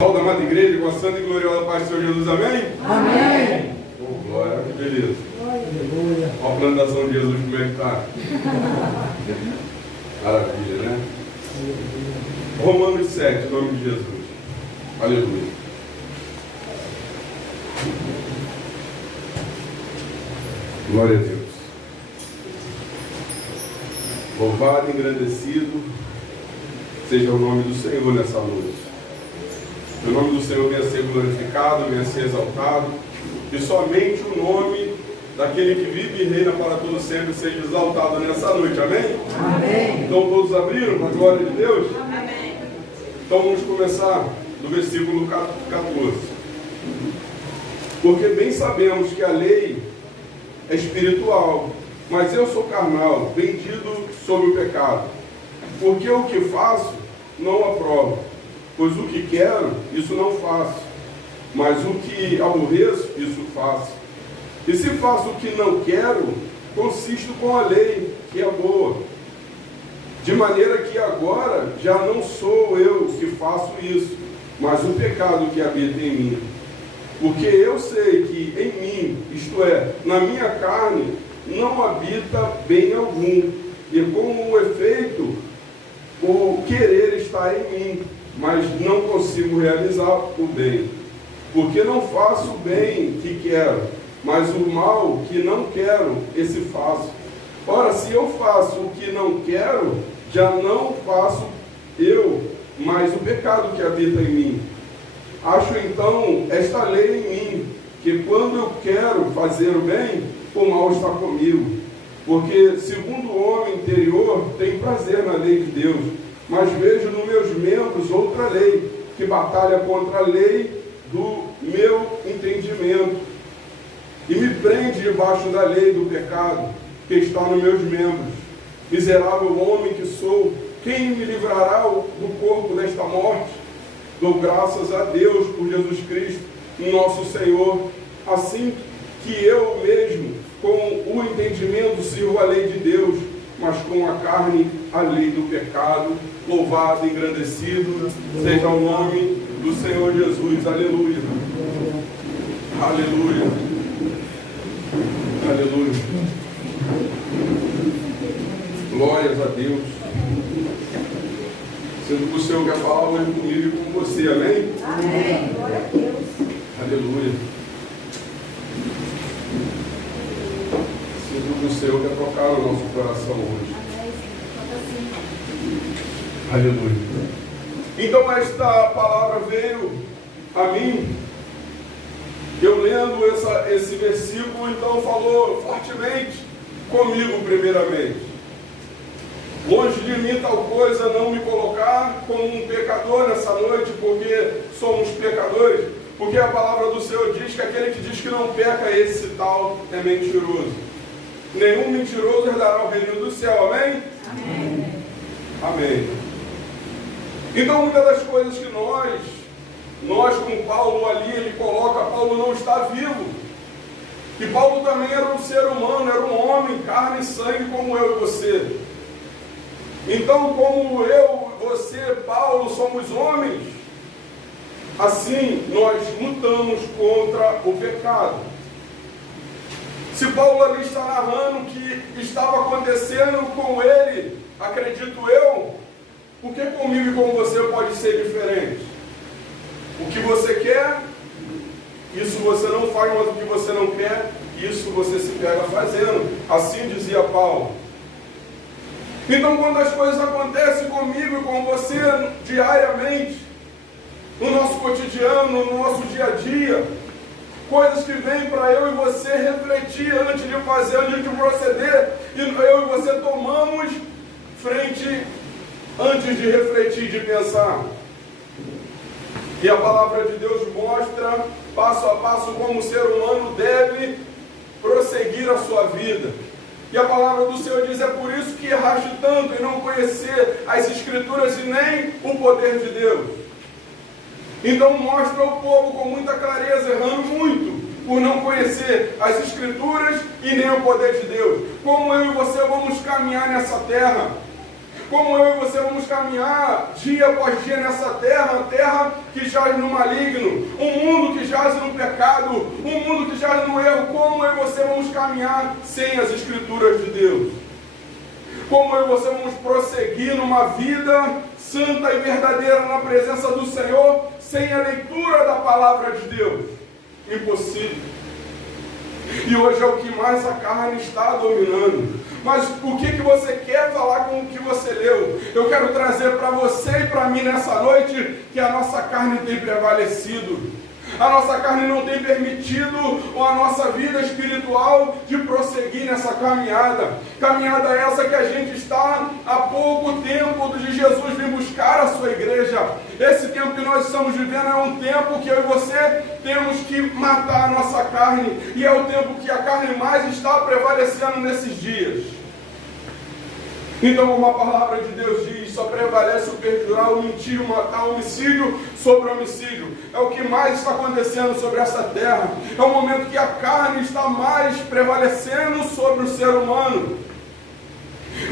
Da amada igreja, com a santa e gloriosa paz do Senhor Jesus, amém? Amém! Oh, glória, que beleza. Aleluia. Olha a plantação de Jesus, como é que está? Maravilha, né? Romanos 7, em nome de Jesus. Aleluia. Glória a Deus. Louvado e engrandecido seja o nome do Senhor nessa noite. Que o nome do Senhor venha a ser glorificado, venha a ser exaltado, e somente o nome daquele que vive e reina para todo sempre seja exaltado nessa noite, amém? Amém. Então todos abriram para a glória de Deus? Amém. Então vamos começar do versículo 14. Porque bem sabemos que a lei é espiritual, mas eu sou carnal, vendido sob o pecado. Porque o que faço, não aprovo. Pois o que quero, isso não faço, mas o que aborreço, isso faço. E se faço o que não quero, consisto com a lei, que é boa. De maneira que agora já não sou eu que faço isso, mas o pecado que habita em mim. Porque eu sei que em mim, isto é, na minha carne, não habita bem algum. E como um efeito, o querer está em mim, mas não consigo realizar o bem. Porque não faço o bem que quero, mas o mal que não quero, esse faço. Ora, se eu faço o que não quero, já não faço eu, mas o pecado que habita em mim. Acho então esta lei em mim, que quando eu quero fazer o bem, o mal está comigo. Porque, segundo o homem interior, tem prazer na lei de Deus, mas vejo nos meus membros outra lei, que batalha contra a lei do meu entendimento, e me prende debaixo da lei do pecado, que está nos meus membros. Miserável homem que sou, quem me livrará do corpo desta morte? Dou graças a Deus por Jesus Cristo, nosso Senhor, assim que eu mesmo, com o entendimento, sirvo a lei de Deus, mas com a carne, a lei do pecado. Louvado e engrandecido seja o nome do Senhor Jesus. Aleluia. Aleluia. Aleluia. Glórias a Deus. Sendo que o Senhor quer falar hoje comigo e com você, amém? Amém. Glória a Deus. Aleluia. Sinto que o Senhor quer tocar no nosso coração hoje. Aleluia. Então esta palavra veio a mim, eu lendo esse versículo, então falou fortemente comigo primeiramente. Longe de mim tal coisa não me colocar como um pecador nessa noite, porque somos pecadores, porque a palavra do Senhor diz que aquele que diz que não peca, esse tal é mentiroso. Nenhum mentiroso herdará o reino do céu, amém? Amém. Amém. Então muitas das coisas que nós com Paulo ali, ele coloca, Paulo não está vivo. E Paulo também era um ser humano, era um homem, carne e sangue como eu e você. Então, como eu, você, Paulo, somos homens, assim nós lutamos contra o pecado. Se Paulo ali está narrando o que estava acontecendo com ele, acredito eu, por que comigo e com você pode ser diferente? O que você quer, isso você não faz, mas o que você não quer, isso você se pega fazendo. Assim dizia Paulo. Então, quando as coisas acontecem comigo e com você diariamente, no nosso cotidiano, no nosso dia a dia, coisas que vêm para eu e você refletir antes de fazer, antes de proceder, e eu e você tomamos frente antes de refletir, de pensar. E a palavra de Deus mostra passo a passo como o ser humano deve prosseguir a sua vida. E a palavra do Senhor diz, é por isso que erraste tanto em não conhecer as Escrituras e nem o poder de Deus. Então mostra ao povo com muita clareza, errando muito, por não conhecer as Escrituras e nem o poder de Deus. Como eu e você vamos caminhar nessa terra, como eu e você vamos caminhar dia após dia nessa terra, terra que jaz no maligno, um mundo que jaz no pecado, um mundo que jaz no erro, como eu e você vamos caminhar sem as Escrituras de Deus? Como eu e você vamos prosseguir numa vida santa e verdadeira na presença do Senhor, sem a leitura da palavra de Deus? Impossível. E hoje é o que mais a carne está dominando. Mas o que você quer falar com o que você leu? Eu quero trazer para você e para mim nessa noite que a nossa carne tem prevalecido. A nossa carne não tem permitido a nossa vida espiritual de prosseguir nessa caminhada. Caminhada essa que a gente está há pouco tempo de Jesus vir buscar a sua igreja. Esse tempo que nós estamos vivendo é um tempo que eu e você temos que matar a nossa carne. E é o tempo que a carne mais está prevalecendo nesses dias. Então uma palavra de Deus diz: só prevalece o perjurar, o mentir, o matar, o homicídio sobre o homicídio. É o que mais está acontecendo sobre essa terra. É o momento que a carne está mais prevalecendo sobre o ser humano.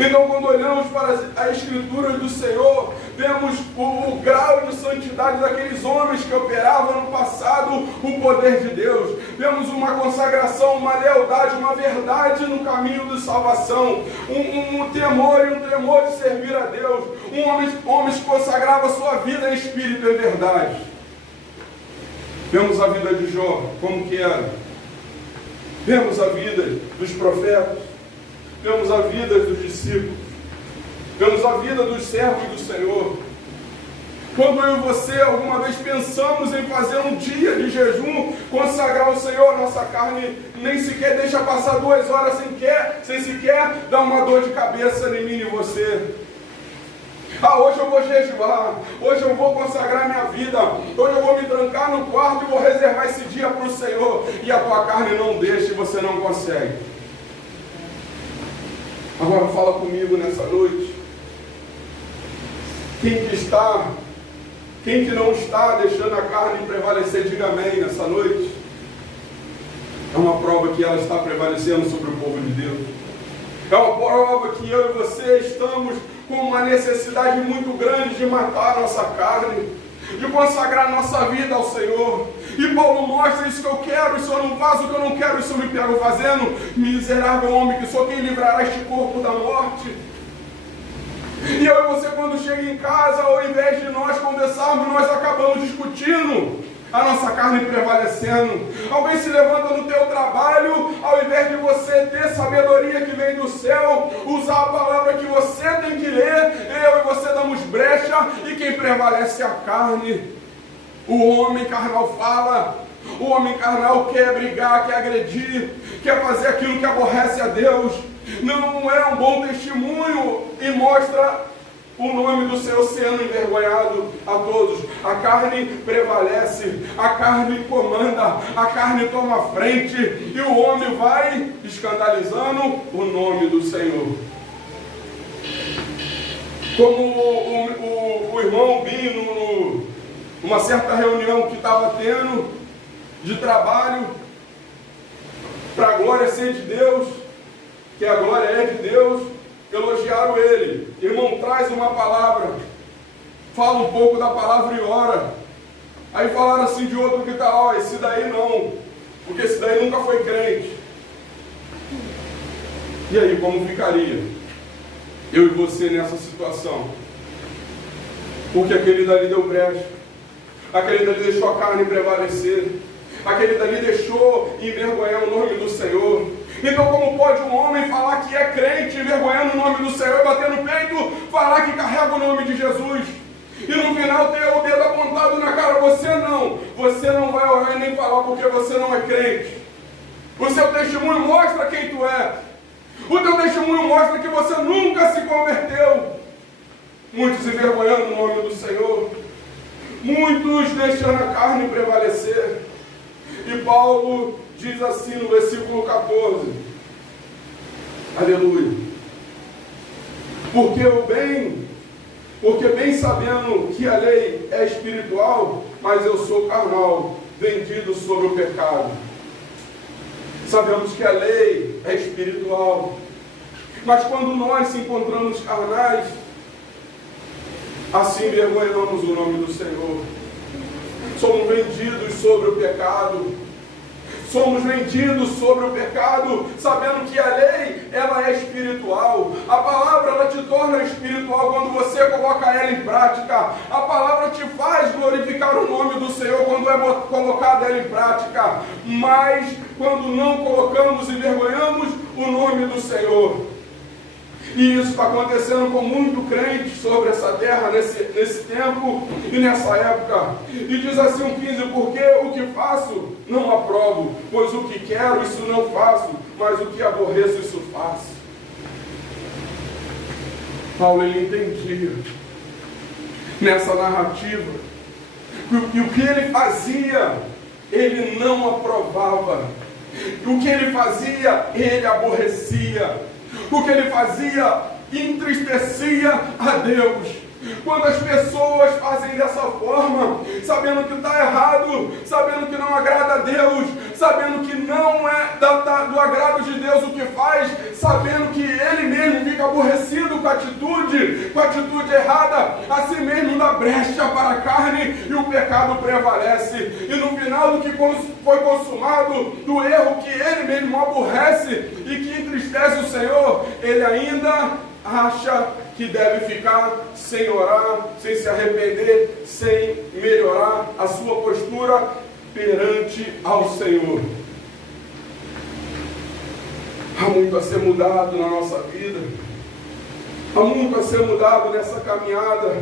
Então, quando olhamos para as Escrituras do Senhor, vemos o grau de santidade daqueles homens que operavam no passado o poder de Deus. Vemos uma consagração, uma lealdade, uma verdade no caminho de salvação. Um temor e um tremor de servir a Deus. Homens que consagravam a sua vida em espírito e verdade. Vemos a vida de Jó, como que era. Vemos a vida dos profetas. Vemos a vida dos discípulos, vemos a vida dos servos do Senhor. Quando eu e você alguma vez pensamos em fazer um dia de jejum, consagrar ao Senhor, nossa carne nem sequer deixa passar 2 horas sem sequer dar uma dor de cabeça em mim e você. Hoje eu vou jejuar, hoje eu vou consagrar minha vida, hoje eu vou me trancar no quarto e vou reservar esse dia para o Senhor. E a tua carne não deixa e você não consegue. Agora fala comigo nessa noite. Quem que não está deixando a carne prevalecer, diga amém nessa noite. É uma prova que ela está prevalecendo sobre o povo de Deus. É uma prova que eu e você estamos com uma necessidade muito grande de matar a nossa carne, de consagrar nossa vida ao Senhor. E Paulo mostra: isso que eu quero, isso eu não faço, o que eu não quero, isso eu me pego fazendo. Miserável homem que sou, quem livrará este corpo da morte? E eu e você, quando chega em casa, ao invés de nós conversarmos, nós acabamos discutindo, a nossa carne prevalecendo. Alguém se levanta no teu trabalho, ao invés de você ter sabedoria que vem do céu, usar a palavra que você tem que ler, eu e você damos brecha, e quem prevalece é a carne. O homem carnal fala, o homem carnal quer brigar, quer agredir, quer fazer aquilo que aborrece a Deus. Não é um bom testemunho e mostra o nome do Senhor sendo envergonhado a todos. A carne prevalece, a carne comanda, a carne toma frente e o homem vai escandalizando o nome do Senhor. Como o irmão Bino, numa certa reunião que estava tendo de trabalho, para a glória ser de Deus, que a glória é de Deus, elogiaram ele. Irmão, traz uma palavra, fala um pouco da palavra e ora. Aí falaram assim de outro que está: esse daí não, porque esse daí nunca foi crente. E aí, como ficaria eu e você nessa situação? Porque aquele dali deu brecha, aquele dali deixou a carne prevalecer, aquele dali deixou envergonhar o nome do Senhor. Então, como pode um homem falar que é crente, envergonhando o nome do Senhor e bater no peito, falar que carrega o nome de Jesus? E no final ter o dedo apontado na cara: você não vai orar e nem falar porque você não é crente. O seu testemunho mostra quem tu é. O teu testemunho mostra que você nunca se converteu. Muitos envergonhando o nome do Senhor, muitos deixando a carne prevalecer. E Paulo diz assim no versículo 14, aleluia: porque bem sabendo que a lei é espiritual, mas eu sou carnal, vendido sobre o pecado. Sabemos que a lei é espiritual, mas quando nós se encontramos carnais, assim envergonhamos o nome do Senhor. Somos vendidos sobre o pecado. Somos vendidos sobre o pecado, sabendo que a lei, ela é espiritual. A palavra, ela te torna espiritual quando você coloca ela em prática. A palavra te faz glorificar o nome do Senhor quando é colocada ela em prática. Mas, quando não colocamos, envergonhamos o nome do Senhor. E isso está acontecendo com muito crente sobre essa terra, nesse tempo e nessa época. E diz assim o 15, porque o que faço não aprovo, pois o que quero isso não faço, mas o que aborreço isso faço. Paulo, ele entendia nessa narrativa que o que ele fazia, ele não aprovava. O que ele fazia, ele aborrecia. O que ele fazia entristecia a Deus. Quando as pessoas fazem dessa forma, sabendo que está errado, sabendo que não agrada a Deus, sabendo que não é do agrado de Deus o que faz, sabendo que ele mesmo fica aborrecido com a atitude errada, assim mesmo dá brecha para a carne e o pecado prevalece. E no final do que foi consumado, do erro que ele mesmo aborrece e que entristece o Senhor, ele ainda acha que deve ficar sem orar, sem se arrepender, sem melhorar a sua postura perante ao Senhor. Há muito a ser mudado na nossa vida. Há muito a ser mudado nessa caminhada.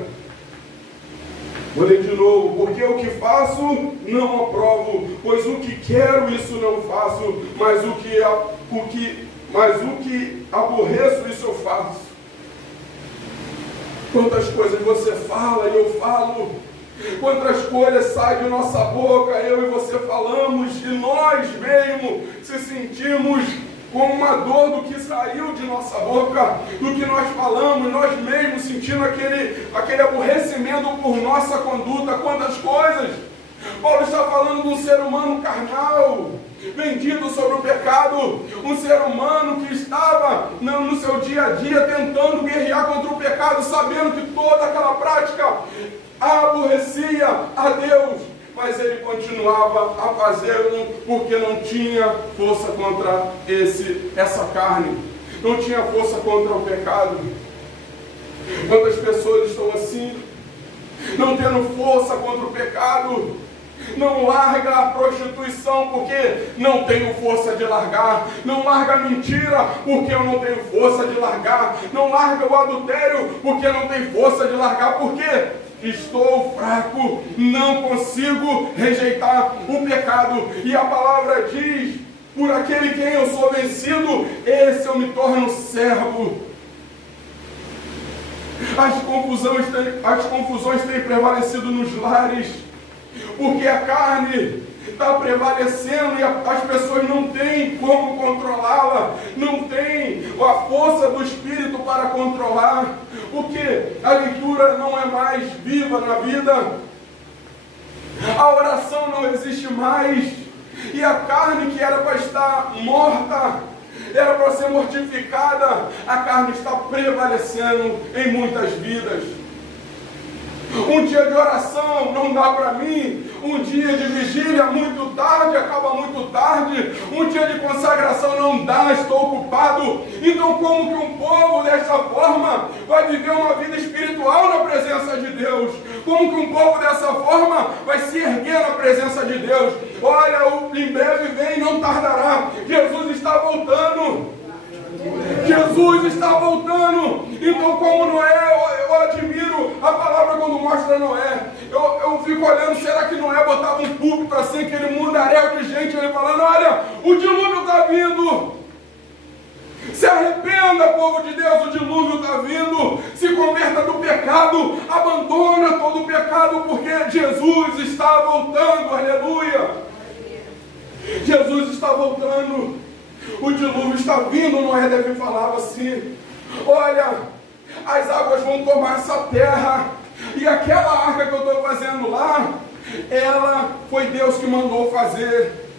Vou ler de novo. Porque o que faço não aprovo, pois o que quero isso não faço, mas o que aborreço isso eu faço. Quantas coisas você fala e eu falo, quantas coisas saem de nossa boca, eu e você falamos, e nós mesmo se sentimos com uma dor do que saiu de nossa boca, do que nós falamos, nós mesmos sentindo aquele aborrecimento por nossa conduta. Quantas coisas! Paulo está falando de um ser humano carnal, vendido sobre o pecado, um ser humano que estava no seu dia a dia tentando guerrear contra o pecado, sabendo que toda aquela prática aborrecia a Deus, mas ele continuava a fazê-lo porque não tinha força contra essa carne, não tinha força contra o pecado. Quantas pessoas estão assim, não tendo força contra o pecado? Não larga a prostituição porque não tenho força de largar. Não larga a mentira porque eu não tenho força de largar. Não larga o adultério porque não tenho força de largar. Por quê? Estou fraco, não consigo rejeitar o pecado. E a palavra diz, por aquele quem eu sou vencido, esse eu me torno servo. As confusões têm prevalecido nos lares, porque a carne está prevalecendo e as pessoas não têm como controlá-la, não têm a força do Espírito para controlar, porque a leitura não é mais viva na vida, a oração não existe mais, e a carne que era para estar morta, era para ser mortificada, a carne está prevalecendo em muitas vidas. Um dia de oração não dá para mim, um dia de vigília muito tarde, acaba muito tarde, um dia de consagração não dá, estou ocupado. Então como que um povo dessa forma vai viver uma vida espiritual na presença de Deus? Como que um povo dessa forma vai se erguer na presença de Deus? Olha, em breve vem, não tardará, Jesus está voltando. Jesus está voltando. Então como Noé, eu admiro a palavra quando mostra Noé. Eu fico olhando, será que Noé botava um púlpito assim, aquele mundaréu de gente, ele falando, olha, o dilúvio está vindo. Se arrependa, povo de Deus, o dilúvio está vindo. Se converta do pecado, abandona todo o pecado, porque Jesus está voltando, aleluia. Jesus está voltando. O dilúvio está vindo, Noé deve falar assim, olha, as águas vão tomar essa terra, e aquela arca que eu estou fazendo lá, ela foi Deus que mandou fazer,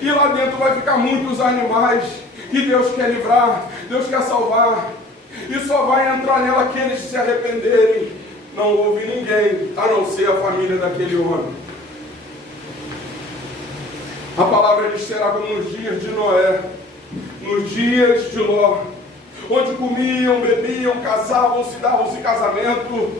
e lá dentro vai ficar muitos animais, que Deus quer livrar, Deus quer salvar, e só vai entrar nela aqueles que se arrependerem. não houve ninguém, a não ser a família daquele homem. A palavra lhes será como nos dias de Noé, nos dias de Ló, onde comiam, bebiam, casavam-se, davam-se casamento,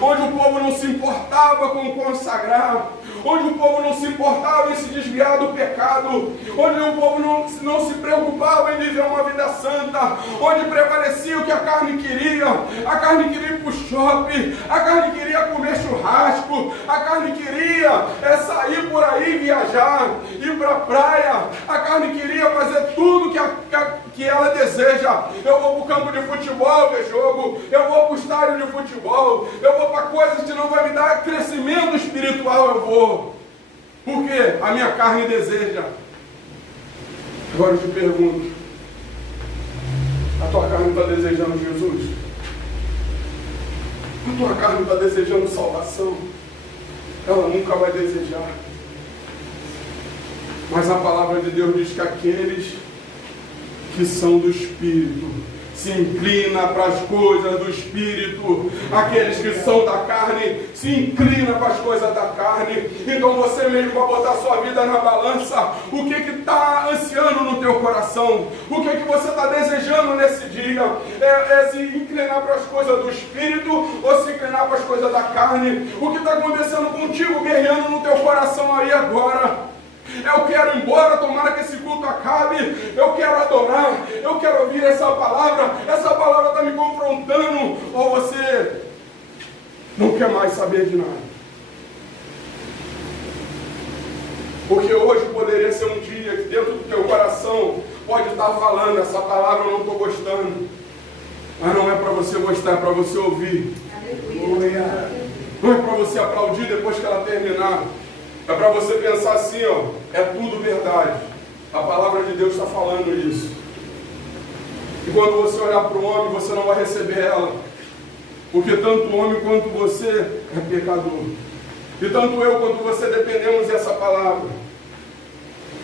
onde o povo não se importava com o consagrar, onde o povo não se importava em se desviar do pecado, onde o povo não se preocupava em viver uma vida santa, onde prevalecia o que a carne queria ir para o shopping, a carne queria comer churrasco, a carne queria sair por aí, viajar, ir para a praia, a carne queria fazer tudo que ela deseja. Eu vou para o campo de futebol ver jogo, eu vou para o estádio de futebol, eu vou para coisas que não vai me dar crescimento espiritual, eu vou. Porque a minha carne deseja. Agora eu te pergunto, a tua carne está desejando Jesus? A tua carne está desejando salvação? Ela nunca vai desejar. Mas a palavra de Deus diz que aqueles que são do Espírito se inclina para as coisas do Espírito. Aqueles que são da carne se inclinam para as coisas da carne. Então você mesmo vai botar sua vida na balança. O que está ansiando no teu coração? O que você está desejando nesse dia? É se inclinar para as coisas do Espírito ou se inclinar para as coisas da carne? O que está acontecendo contigo, guerreando no teu coração aí agora? Eu quero ir embora, tomara que esse culto acabe, eu quero adorar, eu quero ouvir essa palavra está me confrontando, ou você não quer mais saber de nada? Porque hoje poderia ser um dia que dentro do teu coração pode estar falando, essa palavra eu não estou gostando, mas não é para você gostar, é para você ouvir. Aleluia. Não é para você aplaudir depois que ela terminar. É para você pensar assim, ó, é tudo verdade. A palavra de Deus está falando isso. E quando você olhar para o homem, você não vai receber ela. Porque tanto o homem quanto você é pecador. E tanto eu quanto você dependemos dessa palavra.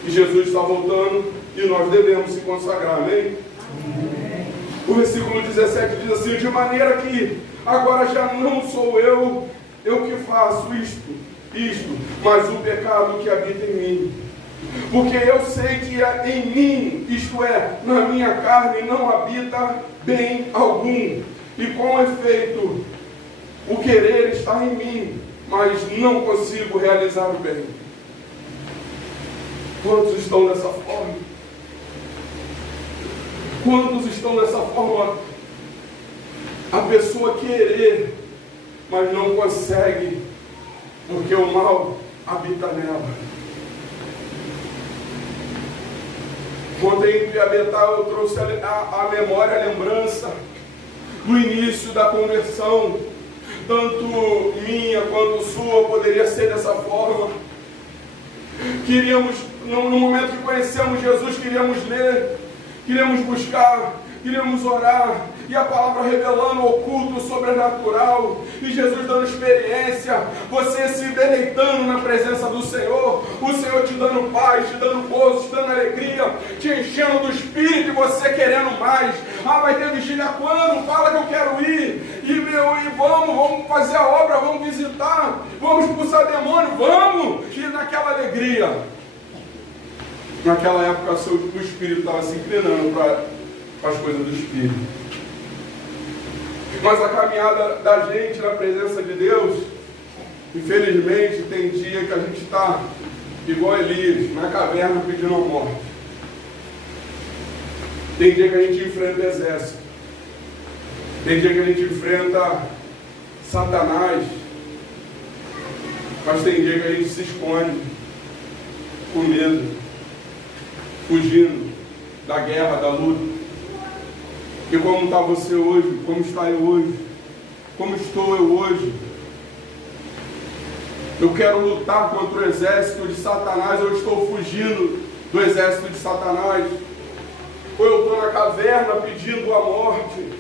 E Jesus está voltando e nós devemos se consagrar, amém? Amém. O versículo 17 diz assim: de maneira que agora já não sou eu que faço isto, mas o pecado que habita em mim. Porque eu sei que em mim, isto é, na minha carne, não habita bem algum. E com efeito, o querer está em mim, mas não consigo realizar o bem. Quantos estão dessa forma? Quantos estão dessa forma? A pessoa querer, mas não consegue, porque o mal habita nela. Ontem em Piabetá eu trouxe a memória, a lembrança do início da conversão, tanto minha quanto sua, poderia ser dessa forma. Queríamos, no momento que conhecemos Jesus, queríamos ler, queríamos buscar, queríamos orar, e a palavra revelando o oculto, o sobrenatural, e Jesus dando experiência, você se deleitando na presença do Senhor, o Senhor te dando paz, te dando gozo, te dando alegria, te enchendo do Espírito, e você querendo mais. Ah, vai ter vigília quando? Fala que eu quero ir, e vamos fazer a obra, vamos visitar, vamos expulsar demônio, vamos, e naquela alegria. Naquela época o Espírito estava se inclinando para as coisas do Espírito. Mas a caminhada da gente na presença de Deus, infelizmente, tem dia que a gente está igual Elias, na caverna pedindo a morte. Tem dia que a gente enfrenta exército. Tem dia que a gente enfrenta Satanás. Mas tem dia que a gente se esconde com medo, fugindo da guerra, da luta. E como está você hoje? Como está eu hoje? Como estou eu hoje? Eu quero lutar contra o exército de Satanás, ou estou fugindo do exército de Satanás? Ou eu estou na caverna pedindo a morte?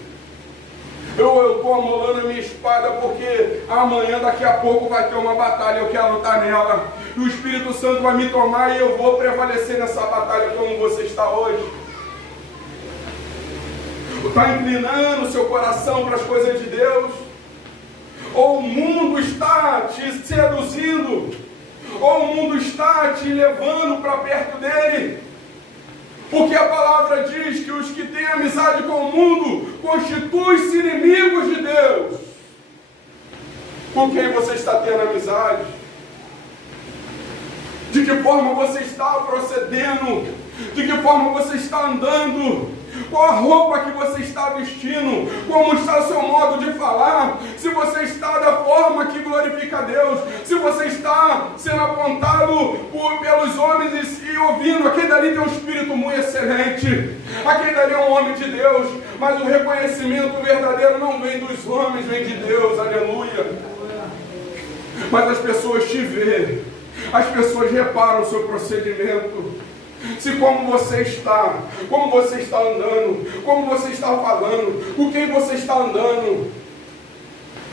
Ou eu estou amolando a minha espada porque amanhã, daqui a pouco, vai ter uma batalha, eu quero lutar nela. E o Espírito Santo vai me tomar e eu vou prevalecer nessa batalha como você está hoje. Está inclinando o seu coração para as coisas de Deus? ou o mundo está te seduzindo, ou o mundo está te levando para perto dele. Porque a palavra diz que os que têm amizade com o mundo constituem-se inimigos de Deus. Com quem você está tendo amizade? De que forma você está procedendo? De que forma você está andando? Qual a roupa que você está vestindo? Como está o seu modo de falar? Se você está da forma que glorifica a Deus? Se você está sendo apontado pelos homens e ouvindo, aquele dali tem um espírito muito excelente, aquele dali é um homem de Deus, mas o reconhecimento verdadeiro não vem dos homens, vem de Deus, aleluia. Mas as pessoas te veem, as pessoas reparam o seu procedimento. Se como você está andando, como você está falando, com quem você está andando,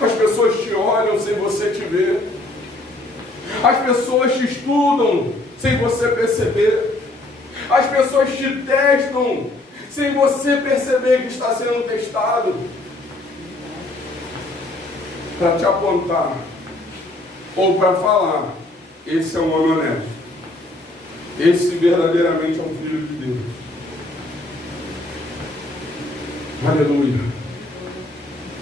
as pessoas te olham sem você te ver, as pessoas te estudam sem você perceber, as pessoas te testam sem você perceber que está sendo testado, para te apontar ou para falar: esse é um homem honesto. Esse verdadeiramente é um filho de Deus. Aleluia.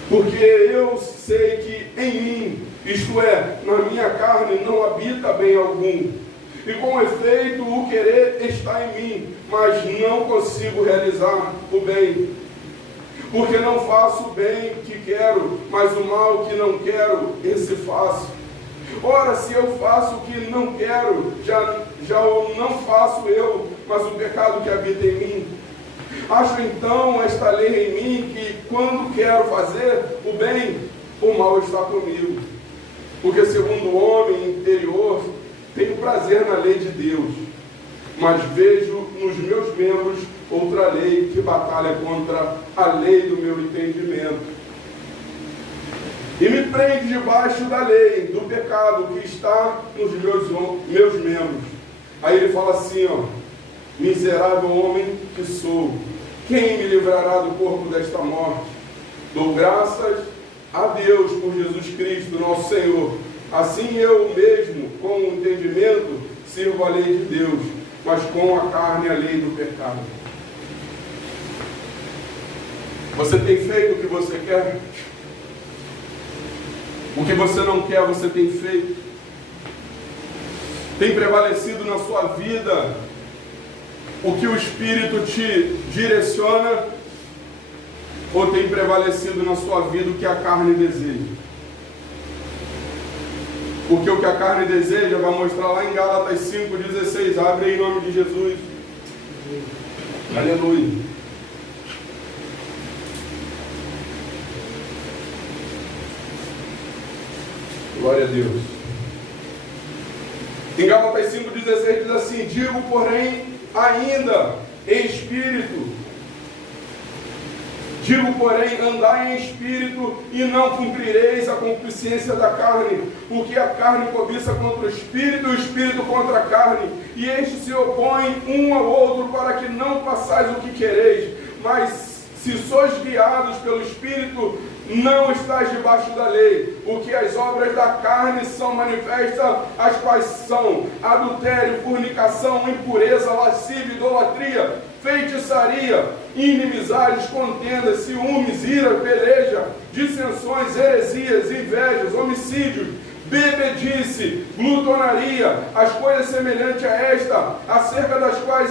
Porque eu sei que em mim, isto é, na minha carne, não habita bem algum. E com efeito, o querer está em mim, mas não consigo realizar o bem. Porque não faço o bem que quero, mas o mal que não quero, esse faço. Ora, se eu faço o que não quero, já o não faço eu, mas o pecado que habita em mim. Acho então esta lei em mim, que quando quero fazer o bem, o mal está comigo. Porque segundo o homem interior, tenho prazer na lei de Deus, mas vejo nos meus membros outra lei que batalha contra a lei do meu entendimento. E me prende debaixo da lei, do pecado que está nos meus membros. Aí ele fala assim, ó: miserável homem que sou, quem me livrará do corpo desta morte? Dou graças a Deus por Jesus Cristo, nosso Senhor. Assim eu mesmo, com o entendimento, sirvo a lei de Deus, mas com a carne a lei do pecado. Você tem feito o que você quer? O que você não quer, você tem feito? Tem prevalecido na sua vida o que o Espírito te direciona? Ou tem prevalecido na sua vida o que a carne deseja? Porque o que a carne deseja vai mostrar lá em Gálatas 5,16. Abre aí em nome de Jesus. Aleluia. Glória a Deus. Em Gálatas 5,16 diz assim: digo, porém, ainda em espírito. Digo, porém, andai em espírito e não cumprireis a concupiscência da carne, porque a carne cobiça contra o espírito e o espírito contra a carne, e estes se opõem um ao outro para que não façais o que quereis. Mas se sois guiados pelo espírito, não estáis debaixo da lei, porque as obras da carne são manifestas, as quais são adultério, fornicação, impureza, lascívia, idolatria, feitiçaria, inimizades, contendas, ciúmes, ira, peleja, dissensões, heresias, invejas, homicídios, bebedice, glutonaria, as coisas semelhantes a esta, acerca das quais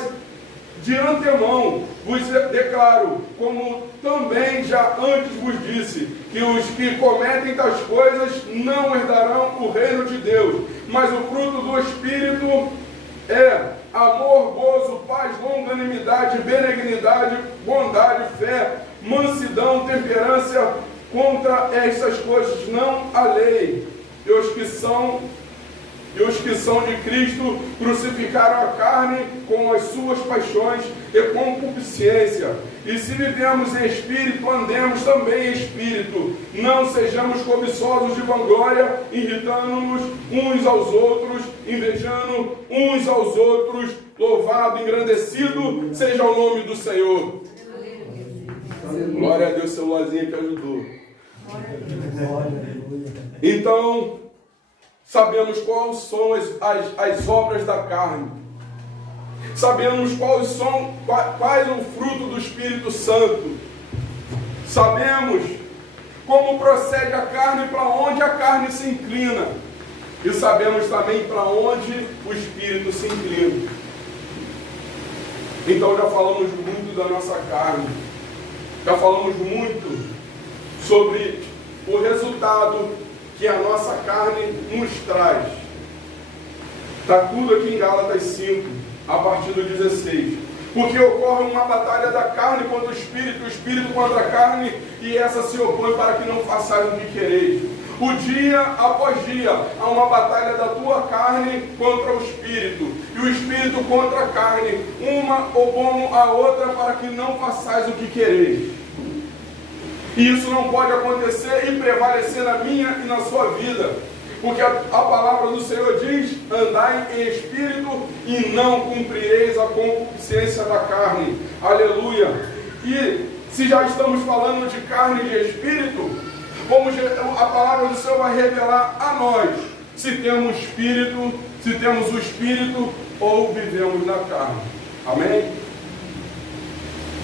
de antemão vos declaro, como também já antes vos disse, que os que cometem tais coisas não herdarão o reino de Deus. Mas o fruto do Espírito é amor, gozo, paz, longanimidade, benignidade, bondade, fé, mansidão, temperança. Contra estas coisas não há lei. E os que são de Cristo crucificaram a carne com as suas paixões e concupiscência. E se vivemos em espírito, andemos também em espírito. Não sejamos cobiçosos de vanglória, irritando-nos uns aos outros, invejando uns aos outros. Louvado, engrandecido seja o nome do Senhor. Glória a Deus, seu Lozinho que ajudou. Então, sabemos quais são as obras da carne. Sabemos quais é o fruto do Espírito Santo. Sabemos como procede a carne, para onde a carne se inclina. E sabemos também para onde o Espírito se inclina. Então já falamos muito da nossa carne. Já falamos muito sobre o resultado que a nossa carne nos traz. Está tudo aqui em Gálatas 5, a partir do 16. Porque ocorre uma batalha da carne contra o espírito contra a carne, e essa se opõe para que não façais o que quereis. O dia após dia há uma batalha da tua carne contra o espírito, e o espírito contra a carne, uma opondo a outra para que não façais o que quereis. E isso não pode acontecer e prevalecer na minha e na sua vida. Porque a palavra do Senhor diz: andai em espírito e não cumprireis a concupiscência da carne. Aleluia! E se já estamos falando de carne e de espírito, como a palavra do Senhor vai revelar a nós se temos espírito, se temos o espírito ou vivemos na carne. Amém?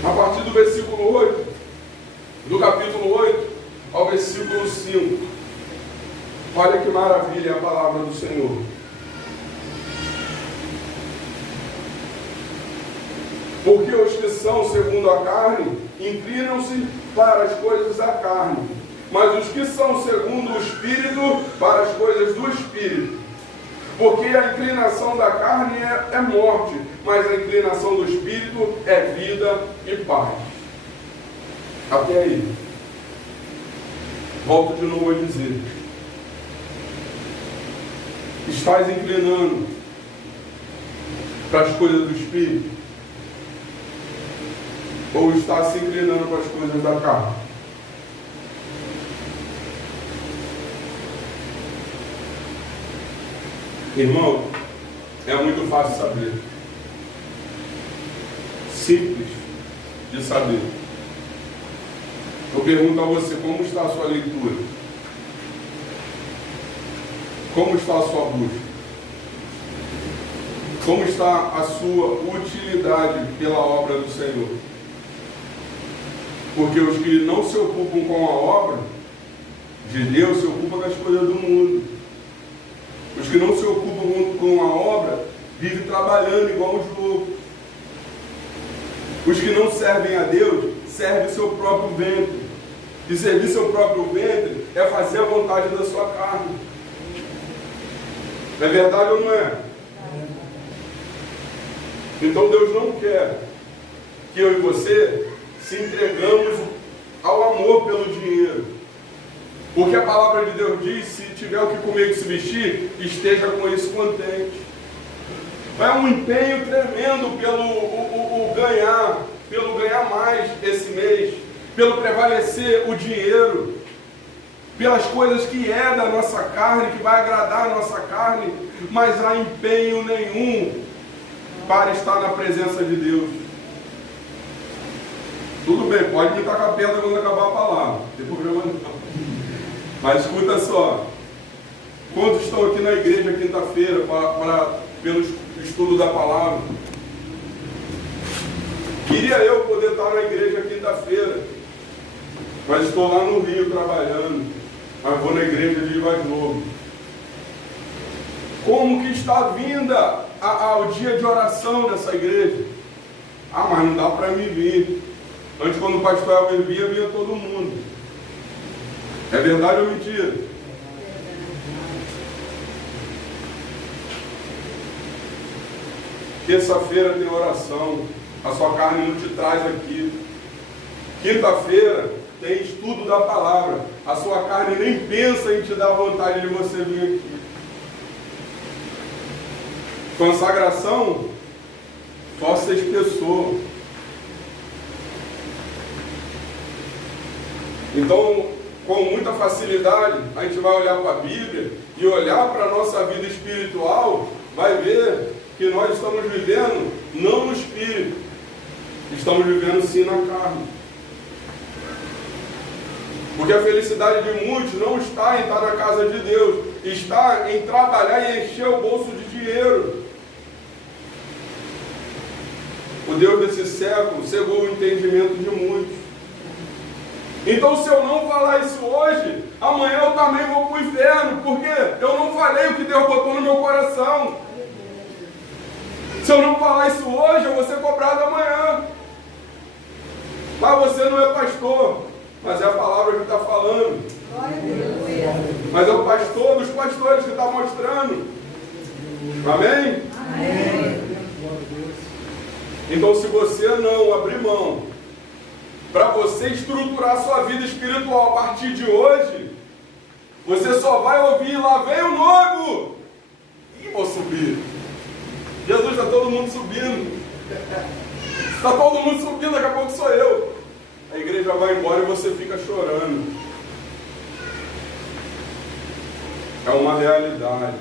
A partir do versículo 8, do capítulo 8 ao versículo 5. Olha que maravilha a palavra do Senhor. Porque os que são segundo a carne inclinam-se para as coisas da carne, mas os que são segundo o Espírito para as coisas do Espírito. Porque a inclinação da carne é morte, mas a inclinação do Espírito é vida e paz. Até aí. Volto de novo a dizer. Estás inclinando para as coisas do Espírito? Ou estás se inclinando para as coisas da carne? Irmão, é muito fácil saber. Simples de saber. Eu pergunto a você, como está a sua leitura? Como está a sua busca? Como está a sua utilidade pela obra do Senhor? Porque os que não se ocupam com a obra de Deus se ocupam das coisas do mundo. Os que não se ocupam com a obra vivem trabalhando igual os loucos. Os que não servem a Deus servem seu próprio ventre. E servir seu próprio ventre é fazer a vontade da sua carne. É verdade ou não é? Então Deus não quer que eu e você se entregamos ao amor pelo dinheiro. Porque a palavra de Deus diz: se tiver o que comer e se vestir, esteja com isso contente. É um empenho tremendo pelo ganhar mais esse mês, pelo prevalecer o dinheiro, pelas coisas que é da nossa carne, que vai agradar a nossa carne, mas há empenho nenhum para estar na presença de Deus. Tudo bem, pode me tacar pedra quando acabar a palavra, não tem problema não. Mas escuta só, quantos estão aqui na igreja quinta-feira pelo estudo da palavra? Queria eu poder estar na igreja quinta-feira, mas estou lá no Rio trabalhando, mas vou na igreja de Vaz Novo. Como que está vinda ao dia de oração dessa igreja? Ah, mas não dá para mim vir. Antes, quando o pastor Elber vinha todo mundo. É verdade ou mentira? Terça-feira tem oração. A sua carne não te traz aqui. Quinta-feira tem estudo da palavra. A sua carne nem pensa em te dar vontade de você vir aqui. Consagração, só 6 pessoas. Então, com muita facilidade, a gente vai olhar para a Bíblia e olhar para a nossa vida espiritual, vai ver que nós estamos vivendo não no Espírito, estamos vivendo sim na carne. Porque a felicidade de muitos não está em estar na casa de Deus, está em trabalhar e encher o bolso de dinheiro. O Deus desse século cegou o entendimento de muitos. Então, se eu não falar isso hoje, amanhã eu também vou para o inferno, porque eu não falei o que Deus botou no meu coração. Se eu não falar isso hoje, eu vou ser cobrado amanhã. Mas você não é pastor, mas é a palavra que está falando. Mas é o pastor dos pastores que está mostrando. Amém? Amém. Então, se você não abrir mão para você estruturar a sua vida espiritual a partir de hoje, você só vai ouvir: lá vem o noivo, e vou subir. Jesus, está todo mundo subindo. Está todo mundo subindo, daqui a pouco sou eu. A igreja vai embora e você fica chorando. É uma realidade.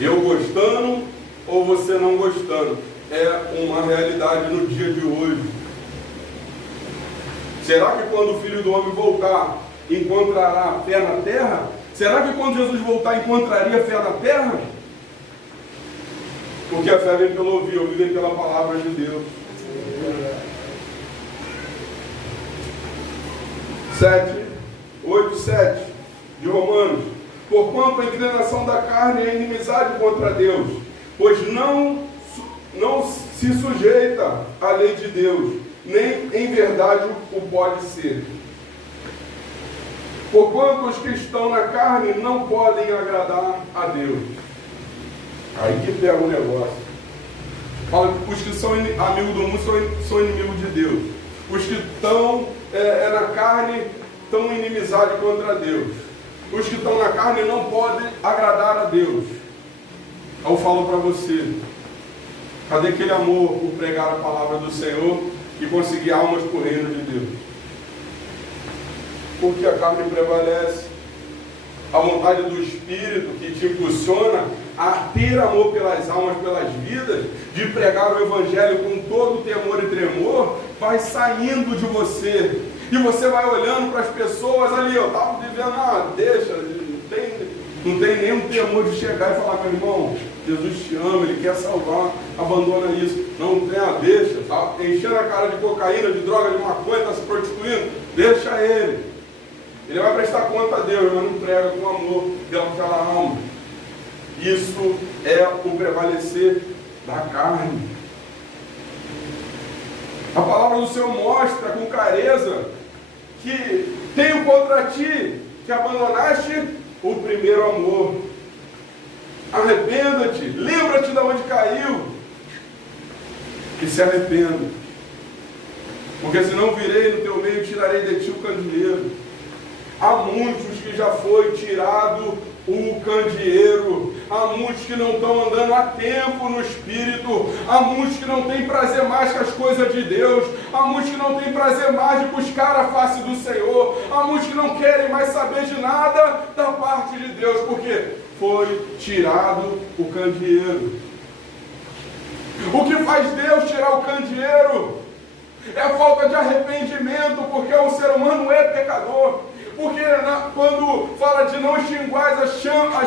Eu gostando ou você não gostando, é uma realidade no dia de hoje. Será que quando o Filho do Homem voltar, encontrará fé na terra? Será que quando Jesus voltar, encontraria fé na terra? Porque a fé vem pelo ouvir, ouvir vem pela palavra de Deus. 8:7 de Romanos. Porquanto a inclinação da carne é inimizade contra Deus, pois não se sujeita à lei de Deus, nem em verdade o pode ser. Porquanto os que estão na carne não podem agradar a Deus. Aí que pega o negócio. Fala que os que são amigos do mundo são inimigos de Deus. Os que estão na carne estão em inimizade contra Deus. Os que estão na carne não podem agradar a Deus. Eu falo para você, cadê aquele amor por pregar a palavra do Senhor e conseguir almas para o reino de Deus? Porque a carne prevalece. A vontade do Espírito que te impulsiona a ter amor pelas almas, pelas vidas, de pregar o Evangelho com todo temor e tremor, vai saindo de você. E você vai olhando para as pessoas ali, ó, estava vivendo, deixa, não tem nenhum temor de chegar e falar: meu irmão, Jesus te ama, Ele quer salvar, abandona isso. Não tem, deixa, tá enchendo a cara de cocaína, de droga, de maconha, está se prostituindo, deixa ele. Ele vai prestar conta a Deus, mas não prega com amor pelaquela alma. Isso é o prevalecer da carne. A palavra do Senhor mostra com clareza que tenho contra ti que abandonaste o primeiro amor. Arrependa-te, lembra-te de onde caiu e se arrependa. Porque senão virei no teu meio e tirarei de ti o candeeiro. Há muitos que já foi tirado o candeeiro. Há muitos que não estão andando há tempo no Espírito. Há muitos que não têm prazer mais com as coisas de Deus. Há muitos que não têm prazer mais de buscar a face do Senhor. Há muitos que não querem mais saber de nada da parte de Deus, porque foi tirado o candeeiro. O que faz Deus tirar o candeeiro é a falta de arrependimento, porque o ser humano é pecador. Porque quando fala de não extinguais a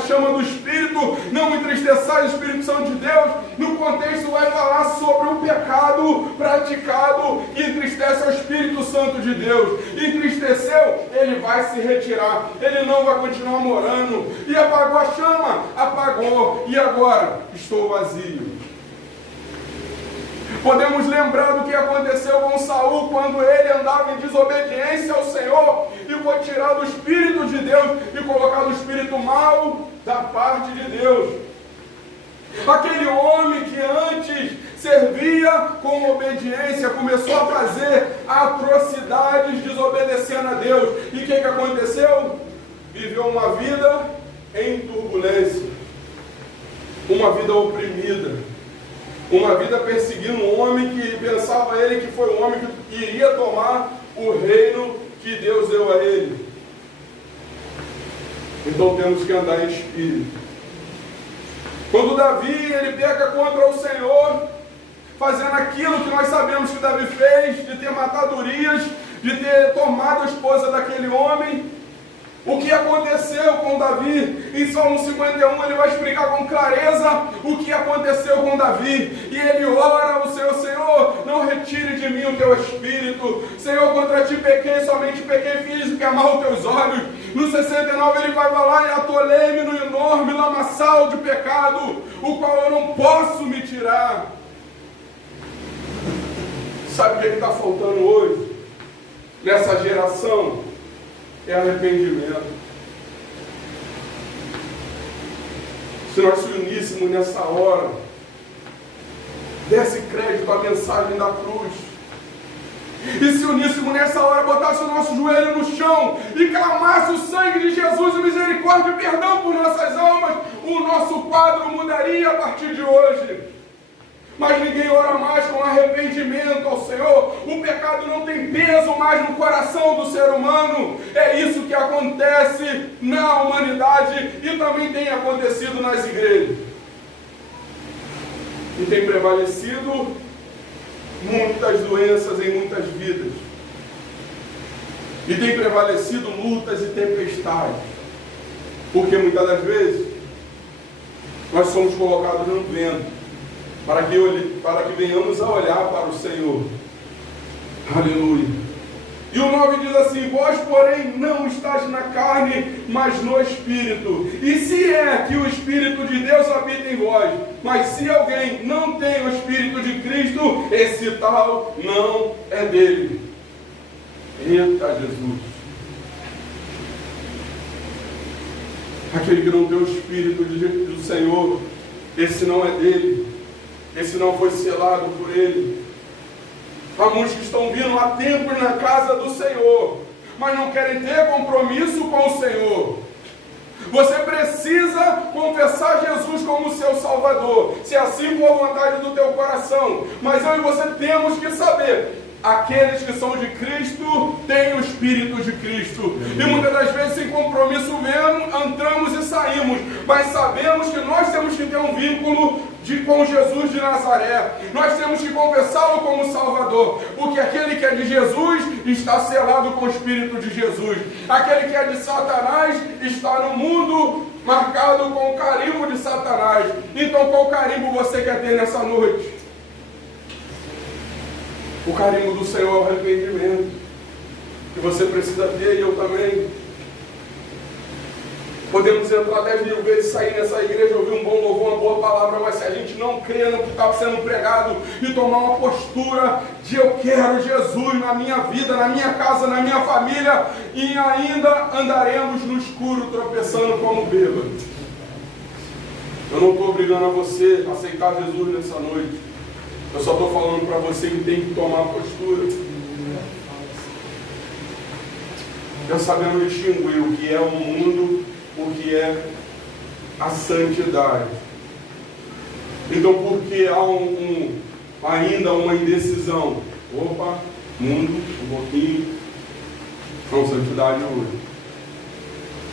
chama do Espírito, não entristeçais o Espírito Santo de Deus, no contexto vai falar sobre o pecado praticado que entristece ao Espírito Santo de Deus. Entristeceu, ele vai se retirar, ele não vai continuar morando. E apagou a chama? Apagou. E agora? Estou vazio. Podemos lembrar do que aconteceu com Saul quando ele andava em desobediência ao Senhor e foi tirado o Espírito de Deus e colocado o Espírito mau da parte de Deus. Aquele homem que antes servia com obediência começou a fazer atrocidades desobedecendo a Deus. E o que aconteceu? Viveu uma vida em turbulência, uma vida oprimida. Uma vida perseguindo um homem que pensava ele que foi um homem que iria tomar o reino que Deus deu a ele. Então temos que andar em espírito. Quando Davi ele peca contra o Senhor, fazendo aquilo que nós sabemos que Davi fez, de ter matado Urias, de ter tomado a esposa daquele homem. O que aconteceu com Davi? Em Salmo 51 ele vai explicar com clareza o que aconteceu com Davi. E ele ora ao Senhor: Senhor, não retire de mim o teu espírito. Senhor, contra ti pequei, somente pequei, fiz o que amar os teus olhos. No 69 ele vai falar: e atolei-me no enorme lamaçal de pecado, o qual eu não posso me tirar. Sabe o que está faltando hoje? Nessa geração? É arrependimento. Se nós se uníssemos nessa hora, desse crédito à mensagem da cruz, e se uníssemos nessa hora, botasse o nosso joelho no chão e clamasse o sangue de Jesus, e misericórdia e perdão por nossas almas, o nosso quadro mudaria a partir de hoje. Mas ninguém ora mais com arrependimento ao Senhor. O pecado não tem peso mais no coração do ser humano. É isso que acontece na humanidade e também tem acontecido nas igrejas. E tem prevalecido muitas doenças em muitas vidas. E tem prevalecido lutas e tempestades. Porque muitas das vezes nós somos colocados no vento para que venhamos a olhar para o Senhor. Aleluia. E o 9 diz assim: vós, porém, não estáis na carne, mas no Espírito. E se é que o Espírito de Deus habita em vós, mas se alguém não tem o Espírito de Cristo, esse tal não é dele. Eita Jesus. Aquele que não tem o Espírito do Senhor, esse não é dele. Esse não foi selado por ele. Há muitos que estão vindo há tempos na casa do Senhor, mas não querem ter compromisso com o Senhor. Você precisa confessar Jesus como seu Salvador, se assim for a vontade do teu coração. Mas eu e você temos que saber: aqueles que são de Cristo têm o Espírito de Cristo. E muitas das vezes, sem compromisso, entramos e saímos. Mas sabemos que nós temos que ter um vínculo com Jesus de Nazaré. Nós temos que confessá-lo como Salvador. Porque aquele que é de Jesus está selado com o Espírito de Jesus. Aquele que é de Satanás está no mundo marcado com o carimbo de Satanás. Então, qual carimbo você quer ter nessa noite? O carimbo do Senhor é o arrependimento, que você precisa ter, e eu também. Podemos entrar 10 mil vezes, sair nessa igreja, ouvir um bom louvor, uma boa palavra, mas se a gente não crê no que está sendo pregado e tomar uma postura de eu quero Jesus na minha vida, na minha casa, na minha família, e ainda andaremos no escuro tropeçando como bêbados. Eu não estou obrigando a você a aceitar Jesus nessa noite. Eu só estou falando para você que tem que tomar postura. Eu sabemos distinguir o que é o mundo, o que é a santidade. Então, porque há ainda uma indecisão. Opa, mundo, um pouquinho. Não, santidade hoje.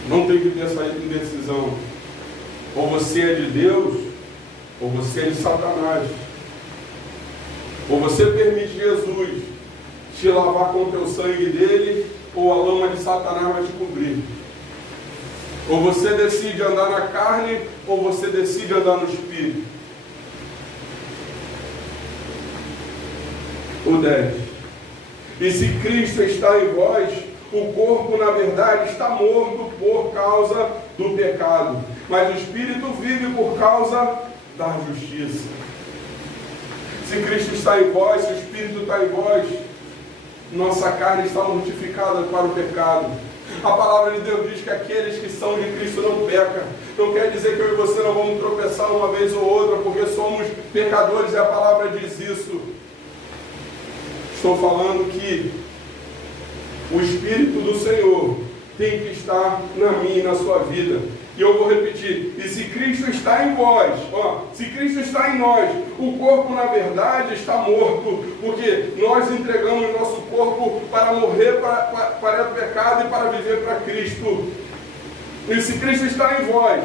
Não tem que ter essa indecisão. Ou você é de Deus, ou você é de Satanás. Ou você permite Jesus te lavar com o teu sangue dele, ou a lama de Satanás vai te cobrir. Ou você decide andar na carne, ou você decide andar no Espírito. O 10. E se Cristo está em vós, o corpo na verdade está morto por causa do pecado, mas o Espírito vive por causa da justiça. Se Cristo está em vós, se o Espírito está em vós, nossa carne está mortificada para o pecado. A palavra de Deus diz que aqueles que são de Cristo não pecam. Não quer dizer que eu e você não vamos tropeçar uma vez ou outra, porque somos pecadores e a palavra diz isso. Estou falando que o Espírito do Senhor tem que estar na minha e na sua vida. E eu vou repetir: e se Cristo está em vós, se Cristo está em nós, o corpo na verdade está morto, porque nós entregamos o nosso corpo para morrer para o pecado e para viver para Cristo. E se Cristo está em vós,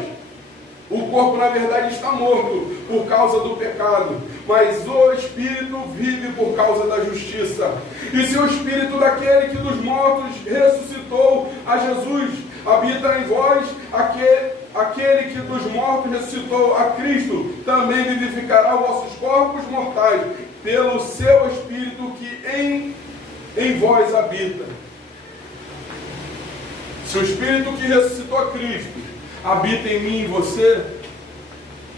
O corpo, na verdade, está morto por causa do pecado, mas o Espírito vive por causa da justiça. E se o Espírito daquele que dos mortos ressuscitou a Jesus habita em vós, aquele que dos mortos ressuscitou a Cristo também vivificará vossos corpos mortais pelo seu Espírito que em vós habita. Se o Espírito que ressuscitou a Cristo habita em mim e em você,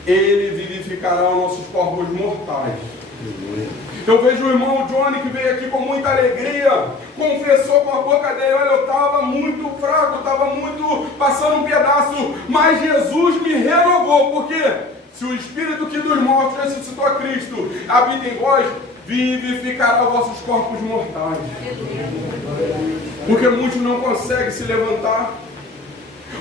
Ele vivificará os nossos corpos mortais. Eu vejo o irmão Johnny que veio aqui com muita alegria, confessou com a boca dele: olha, eu estava muito fraco, estava muito passando um pedaço, mas Jesus me renovou, porque se o Espírito que dos mortos ressuscitou a Cristo habita em vós, vivificará os vossos corpos mortais. Porque muitos não conseguem se levantar,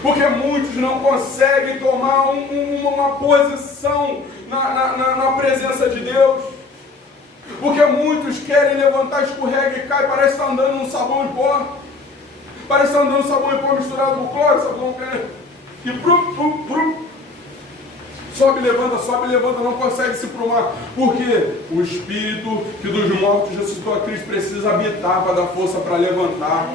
porque muitos não conseguem tomar uma posição na presença de Deus, porque muitos querem levantar, escorrega e cai, parece estar andando num sabão em pó, parece estar andando num sabão em pó misturado com cloro, sabão que sobe, levanta, não consegue se prumar, porque o Espírito que dos mortos ressuscitou a Cristo precisa habitar para dar força para levantar.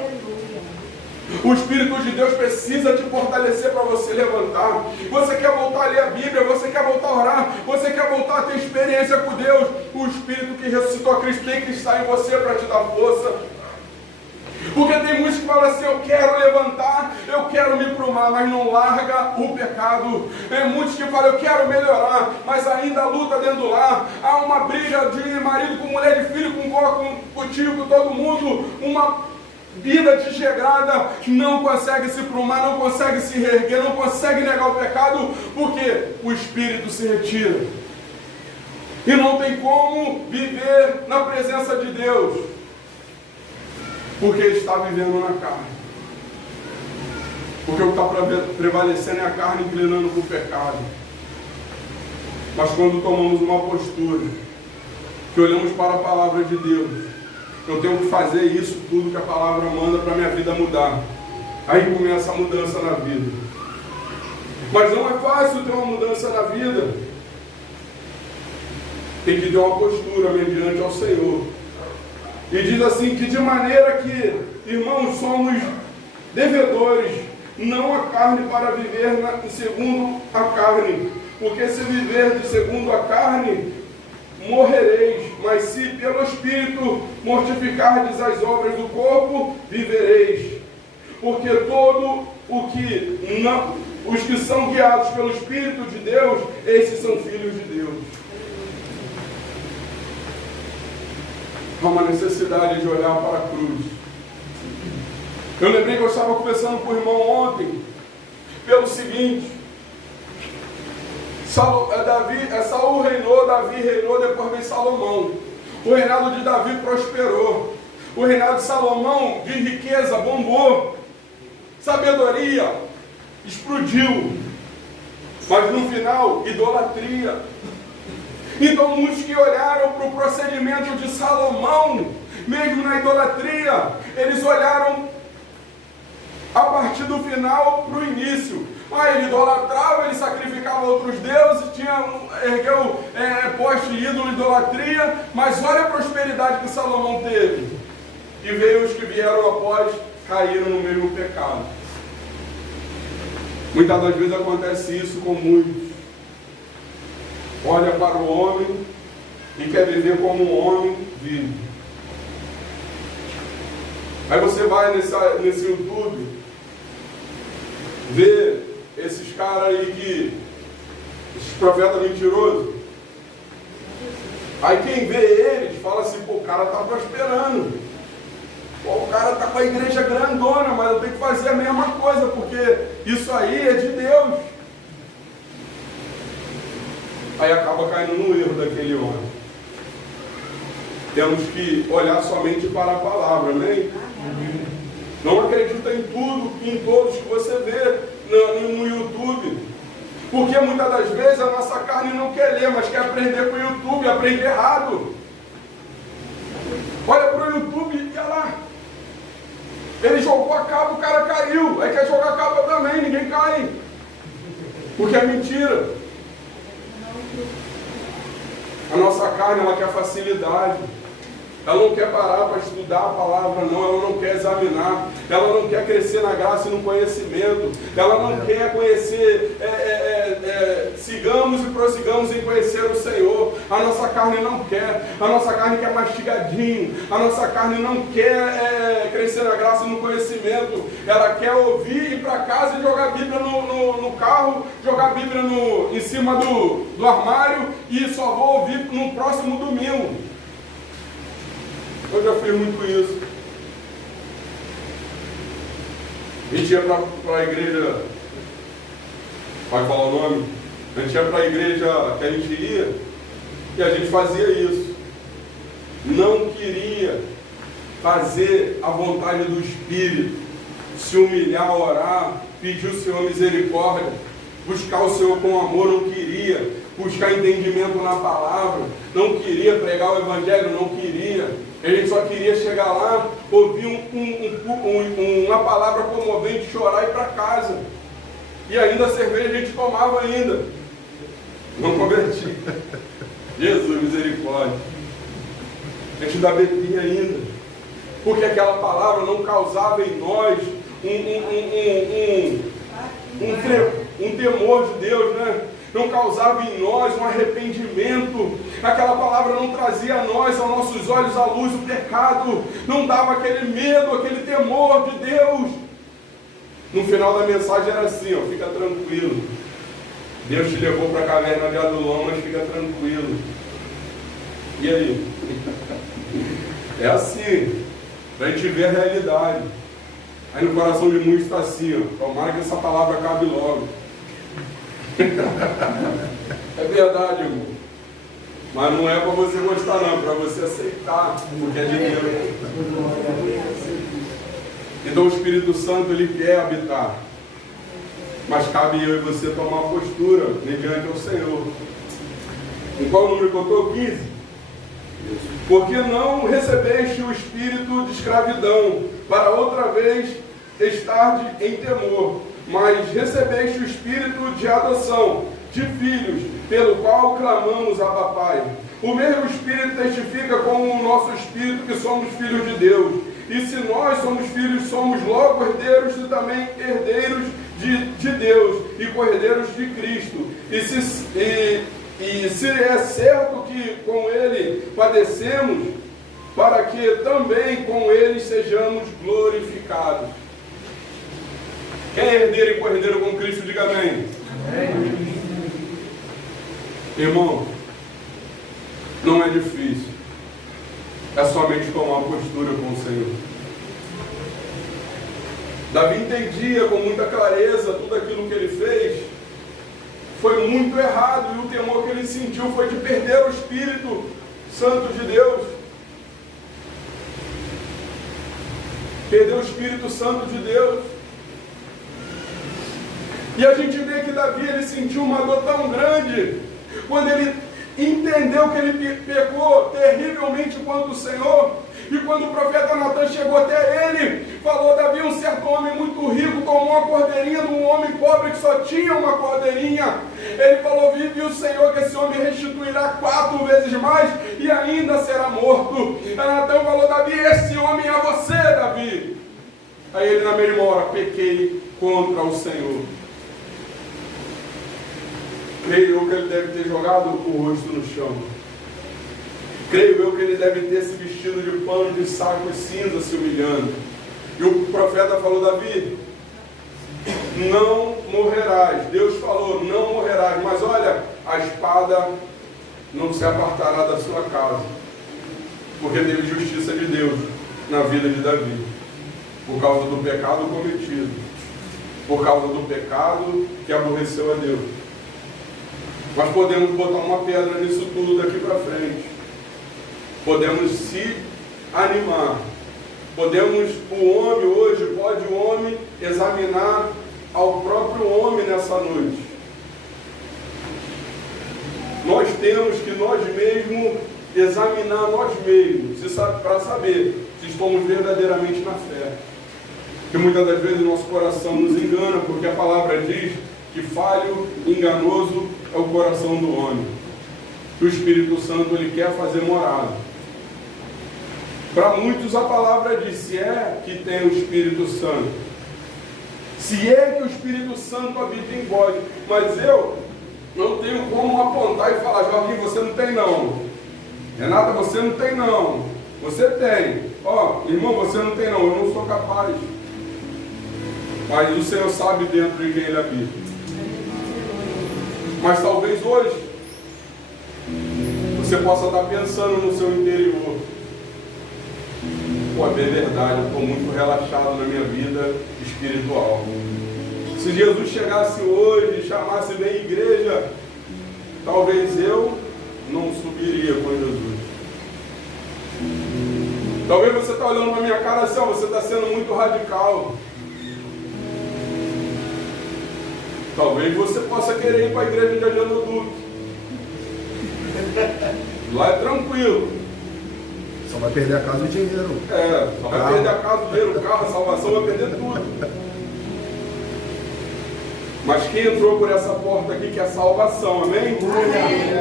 O Espírito de Deus precisa te fortalecer para você levantar. Você quer voltar a ler a Bíblia, você quer voltar a orar, você quer voltar a ter experiência com Deus. O Espírito que ressuscitou a Cristo tem que estar em você para te dar força. Porque tem muitos que falam assim: eu quero levantar, eu quero me prumar, mas não larga o pecado. Tem muitos que falam: eu quero melhorar, mas ainda luta dentro do lar. Há uma briga de marido com mulher, de filho com vó, com tio, com todo mundo. Uma vida desregrada, não consegue se prumar, não consegue se reerguer, não consegue negar o pecado, porque o Espírito se retira. E não tem como viver na presença de Deus, porque está vivendo na carne. Porque o que está prevalecendo é a carne inclinando para o pecado. Mas quando tomamos uma postura, que olhamos para a palavra de Deus, eu tenho que fazer isso tudo que a palavra manda para a minha vida mudar. Aí começa a mudança na vida. Mas não é fácil ter uma mudança na vida. Tem que ter uma postura mediante ao Senhor. E diz assim, que de maneira que, irmãos, somos devedores, não a carne, para viver segundo a carne. Porque se viver de segundo a carne, morrereis, mas se pelo Espírito mortificardes as obras do corpo, vivereis. Porque todo os que são guiados pelo Espírito de Deus, esses são filhos de Deus. Há uma necessidade de olhar para a cruz. Eu lembrei que eu estava conversando com o irmão ontem, pelo seguinte: Saul reinou, Davi reinou, depois veio Salomão. O reinado de Davi prosperou. O reinado de Salomão, de riqueza, bombou. Sabedoria, explodiu. Mas no final, idolatria. Então muitos que olharam para o procedimento de Salomão, mesmo na idolatria, eles olharam a partir do final para o início. Ele idolatrava, ele sacrificava outros deuses, ergueu poste, ídolo, idolatria, mas olha a prosperidade que Salomão teve. E veio os que vieram após, caíram no mesmo pecado. Muitas das vezes acontece isso com muitos. Olha para o homem e quer viver como um homem vive. Aí você vai nesse YouTube, vê esses caras aí esses profetas mentirosos. Aí quem vê eles fala assim: pô, o cara está prosperando. Pô, o cara está com a igreja grandona, mas eu tenho que fazer a mesma coisa, porque isso aí é de Deus. Aí acaba caindo no erro daquele homem. Temos que olhar somente para a palavra, amém? Amém. Não acredita em tudo, em todos que você vê no YouTube. Porque muitas das vezes a nossa carne não quer ler, mas quer aprender com o YouTube, aprende errado. Olha para o YouTube e olha lá. Ele jogou a capa, o cara caiu. Aí quer jogar a capa também, ninguém cai. Porque é mentira. A nossa carne, ela quer facilidade. Ela não quer parar para estudar a palavra, não. Ela não quer examinar. Ela não quer crescer na graça e no conhecimento. Ela não quer conhecer, sigamos e prossigamos em conhecer o Senhor. A nossa carne não quer. A nossa carne quer mastigadinho. A nossa carne não quer crescer na graça e no conhecimento. Ela quer ouvir, ir para casa e jogar a Bíblia no carro, jogar a Bíblia em cima do armário e só vou ouvir no próximo domingo. Eu já fiz muito isso. A gente ia para a igreja, vai falar o nome? A gente ia para a igreja que a gente ia e a gente fazia isso. Não queria fazer a vontade do Espírito, se humilhar, orar, pedir o Senhor misericórdia, buscar o Senhor com amor, não queria. Buscar entendimento na palavra, não queria pregar o Evangelho, não queria. A gente só queria chegar lá, ouvir uma palavra comovente, chorar e ir para casa. E ainda a cerveja a gente tomava ainda. Não converti. Jesus, misericórdia. A gente ainda bebia ainda. Porque aquela palavra não causava em nós um temor de Deus, né? Não causava em nós um arrependimento. Aquela palavra não trazia a nós, aos nossos olhos, a luz do pecado. Não dava aquele medo, aquele temor de Deus. No final da mensagem era assim, ó, fica tranquilo. Deus te levou para a caverna de Adulão, mas fica tranquilo. E aí? É assim, para a gente ver a realidade. Aí no coração de muitos está assim, ó, tomara que essa palavra acabe logo. É verdade, irmão. Mas não é para você gostar, não, é para você aceitar, porque é de Deus. Então o Espírito Santo, ele quer habitar. Mas cabe eu e você tomar postura mediante o Senhor. Em qual número que eu estou? 15? Porque não recebeste o espírito de escravidão, para outra vez estar em temor, mas recebeste o espírito de adoção, de filhos, pelo qual clamamos, Abba Pai. O mesmo Espírito testifica com o nosso espírito que somos filhos de Deus. E se nós somos filhos, somos logo herdeiros e também herdeiros de Deus e co-herdeiros de Cristo. E se é certo que com Ele padecemos, para que também com Ele sejamos glorificados. Quem é herdeiro e co-herdeiro com Cristo, diga amém. Amém. Irmão, não é difícil. É somente tomar postura com o Senhor. Davi entendia com muita clareza tudo aquilo que ele fez. Foi muito errado, e o temor que ele sentiu foi de perder o Espírito Santo de Deus. Perdeu o Espírito Santo de Deus. E a gente vê que Davi, ele sentiu uma dor tão grande, quando ele entendeu que ele pecou terrivelmente contra o Senhor. E quando o profeta Natan chegou até ele, falou: Davi, um certo homem muito rico, tomou uma cordeirinha de um homem pobre que só tinha uma cordeirinha. Ele falou: vive o Senhor, que esse homem restituirá 4 vezes mais e ainda será morto. Aí Natan falou: Davi, esse homem é você, Davi. Aí ele, na mesma hora: pequei contra o Senhor. Creio eu que ele deve ter jogado o rosto no chão. Creio eu que ele deve ter se vestido de pano de saco e cinza, se humilhando. E o profeta falou: Davi, não morrerás. Deus falou: não morrerás. Mas olha, a espada não se apartará da sua casa. Porque teve justiça de Deus na vida de Davi. Por causa do pecado cometido. Por causa do pecado que aborreceu a Deus. Mas podemos botar uma pedra nisso tudo daqui para frente. Podemos se animar. Podemos, o homem hoje, pode o homem examinar ao próprio homem nessa noite. Nós temos que nós mesmos examinar nós mesmos, para saber se estamos verdadeiramente na fé. Porque muitas das vezes o nosso coração nos engana, porque a palavra diz que falho, enganoso é o coração do homem. Que o Espírito Santo ele quer fazer morada. Para muitos a palavra diz, se é que tem o Espírito Santo. Se é que o Espírito Santo habita em vós. Mas eu não tenho como apontar e falar, Jorginho, você não tem não. Renata, você não tem não. Você tem. Ó, irmão, você não tem não. Eu não sou capaz. Mas o Senhor sabe dentro de quem Ele habita. Mas talvez hoje você possa estar pensando no seu interior. Pô, é bem verdade, eu estou muito relaxado na minha vida espiritual. Se Jesus chegasse hoje e chamasse bem igreja, talvez eu não subiria com Jesus. Talvez você está olhando para minha cara assim, ó, você está sendo muito radical. Talvez você possa querer ir para a igreja de Adriano Duque. Lá é tranquilo. Só vai perder a casa e o dinheiro. Só vai perder a casa, o dinheiro, o carro, a salvação, vai perder tudo. Mas quem entrou por essa porta aqui que é salvação, amém? Amém.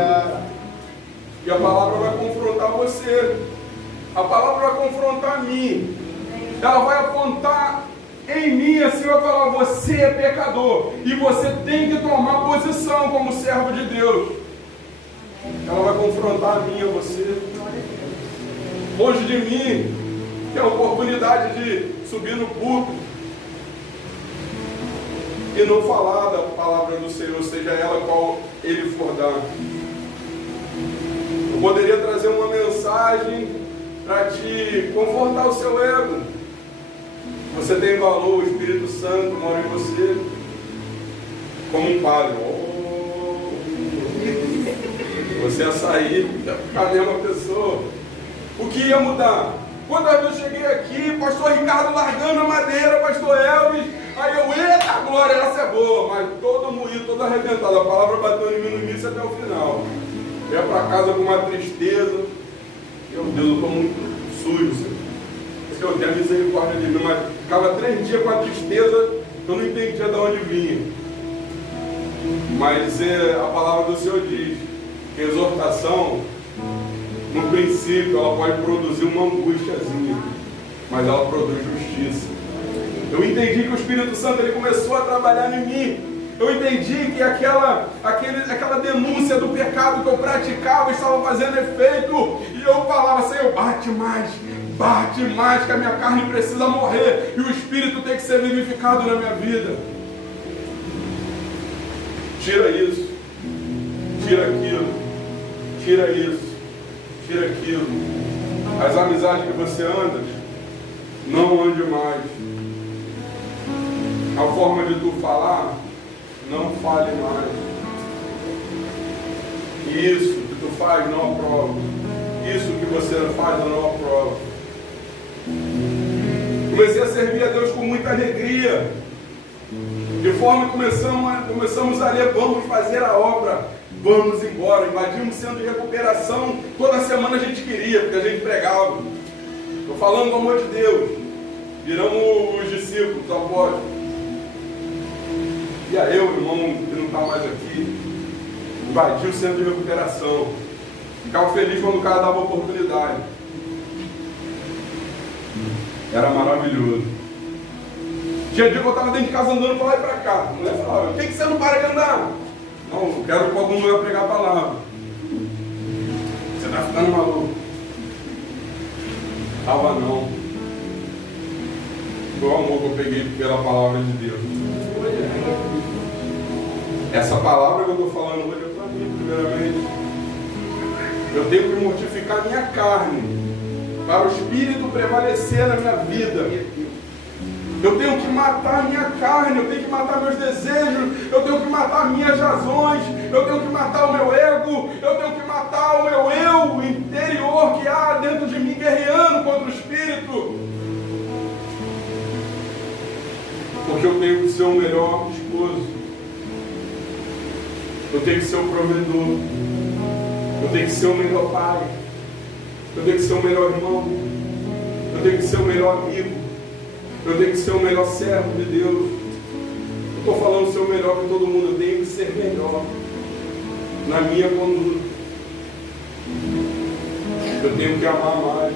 E a palavra vai confrontar você. A palavra vai confrontar a mim. Ela vai apontar em mim assim, vai falar, você é pecador. E você tem que tomar posição como servo de Deus. Ela vai confrontar a mim e a você. Longe de mim, ter a oportunidade de subir no púlpito e não falar da palavra do Senhor, seja ela qual Ele for dar. Eu poderia trazer uma mensagem para te confortar o seu ego. Você tem valor, o Espírito Santo mora em você, como um padre. Você ia sair, ia ficar a mesma pessoa. O que ia mudar? Quando eu cheguei aqui, pastor Ricardo largando a madeira, pastor Elvis, aí eu, eita glória, essa é boa, mas todo moído, todo arrebentado, a palavra bateu em mim no início até o final. Eu ia para casa com uma tristeza, meu Deus, eu estou muito sujo, Senhor, tenha misericórdia de mim, mas ficava 3 dias com a tristeza, eu não entendia de onde vinha. Mas a palavra do Senhor diz que a exortação, no princípio, ela pode produzir uma angústiazinha, mas ela produz justiça. Eu entendi que o Espírito Santo ele começou a trabalhar em mim. Eu entendi que aquela denúncia do pecado que eu praticava estava fazendo efeito. E eu falava, Senhor, bate mais, que a minha carne precisa morrer. E o Espírito tem que ser vivificado na minha vida. Tira isso, tira aquilo, tira isso. Tira aquilo. As amizades que você anda, não ande mais. A forma de tu falar, não fale mais. Isso que tu faz, não aprova. Isso que você faz, eu não aprovo. Comecei a servir a Deus com muita alegria. De forma que começamos a ler, vamos fazer a obra. Vamos embora, invadimos centro de recuperação. Toda semana a gente queria, porque a gente pregava. Estou falando do amor de Deus. Viramos os discípulos, os apóstolos. E aí eu, irmão, que não está mais aqui, invadi o centro de recuperação. Ficava feliz quando o cara dava oportunidade. Era maravilhoso. Tinha dia que eu estava dentro de casa andando para lá e para cá. A mulher falava, por que você não para de andar? Não, eu quero que algum lugar pregar a palavra. Você está ficando maluco. Estava não. Foi o amor que eu peguei pela palavra de Deus. Essa palavra que eu estou falando hoje é para mim, primeiramente. Eu tenho que mortificar a minha carne, para o Espírito prevalecer na minha vida. Eu tenho que matar a minha carne, eu tenho que matar meus desejos, eu tenho que matar minhas razões, eu tenho que matar o meu ego, eu tenho que matar o meu eu interior que há dentro de mim guerreando contra o Espírito. Porque eu tenho que ser o melhor esposo, eu tenho que ser o provedor, eu tenho que ser o melhor pai, eu tenho que ser o melhor irmão, eu tenho que ser o melhor amigo. Eu tenho que ser o melhor servo de Deus. Eu estou falando ser o melhor que todo mundo. Eu tenho que ser melhor na minha conduta. Eu tenho que amar mais.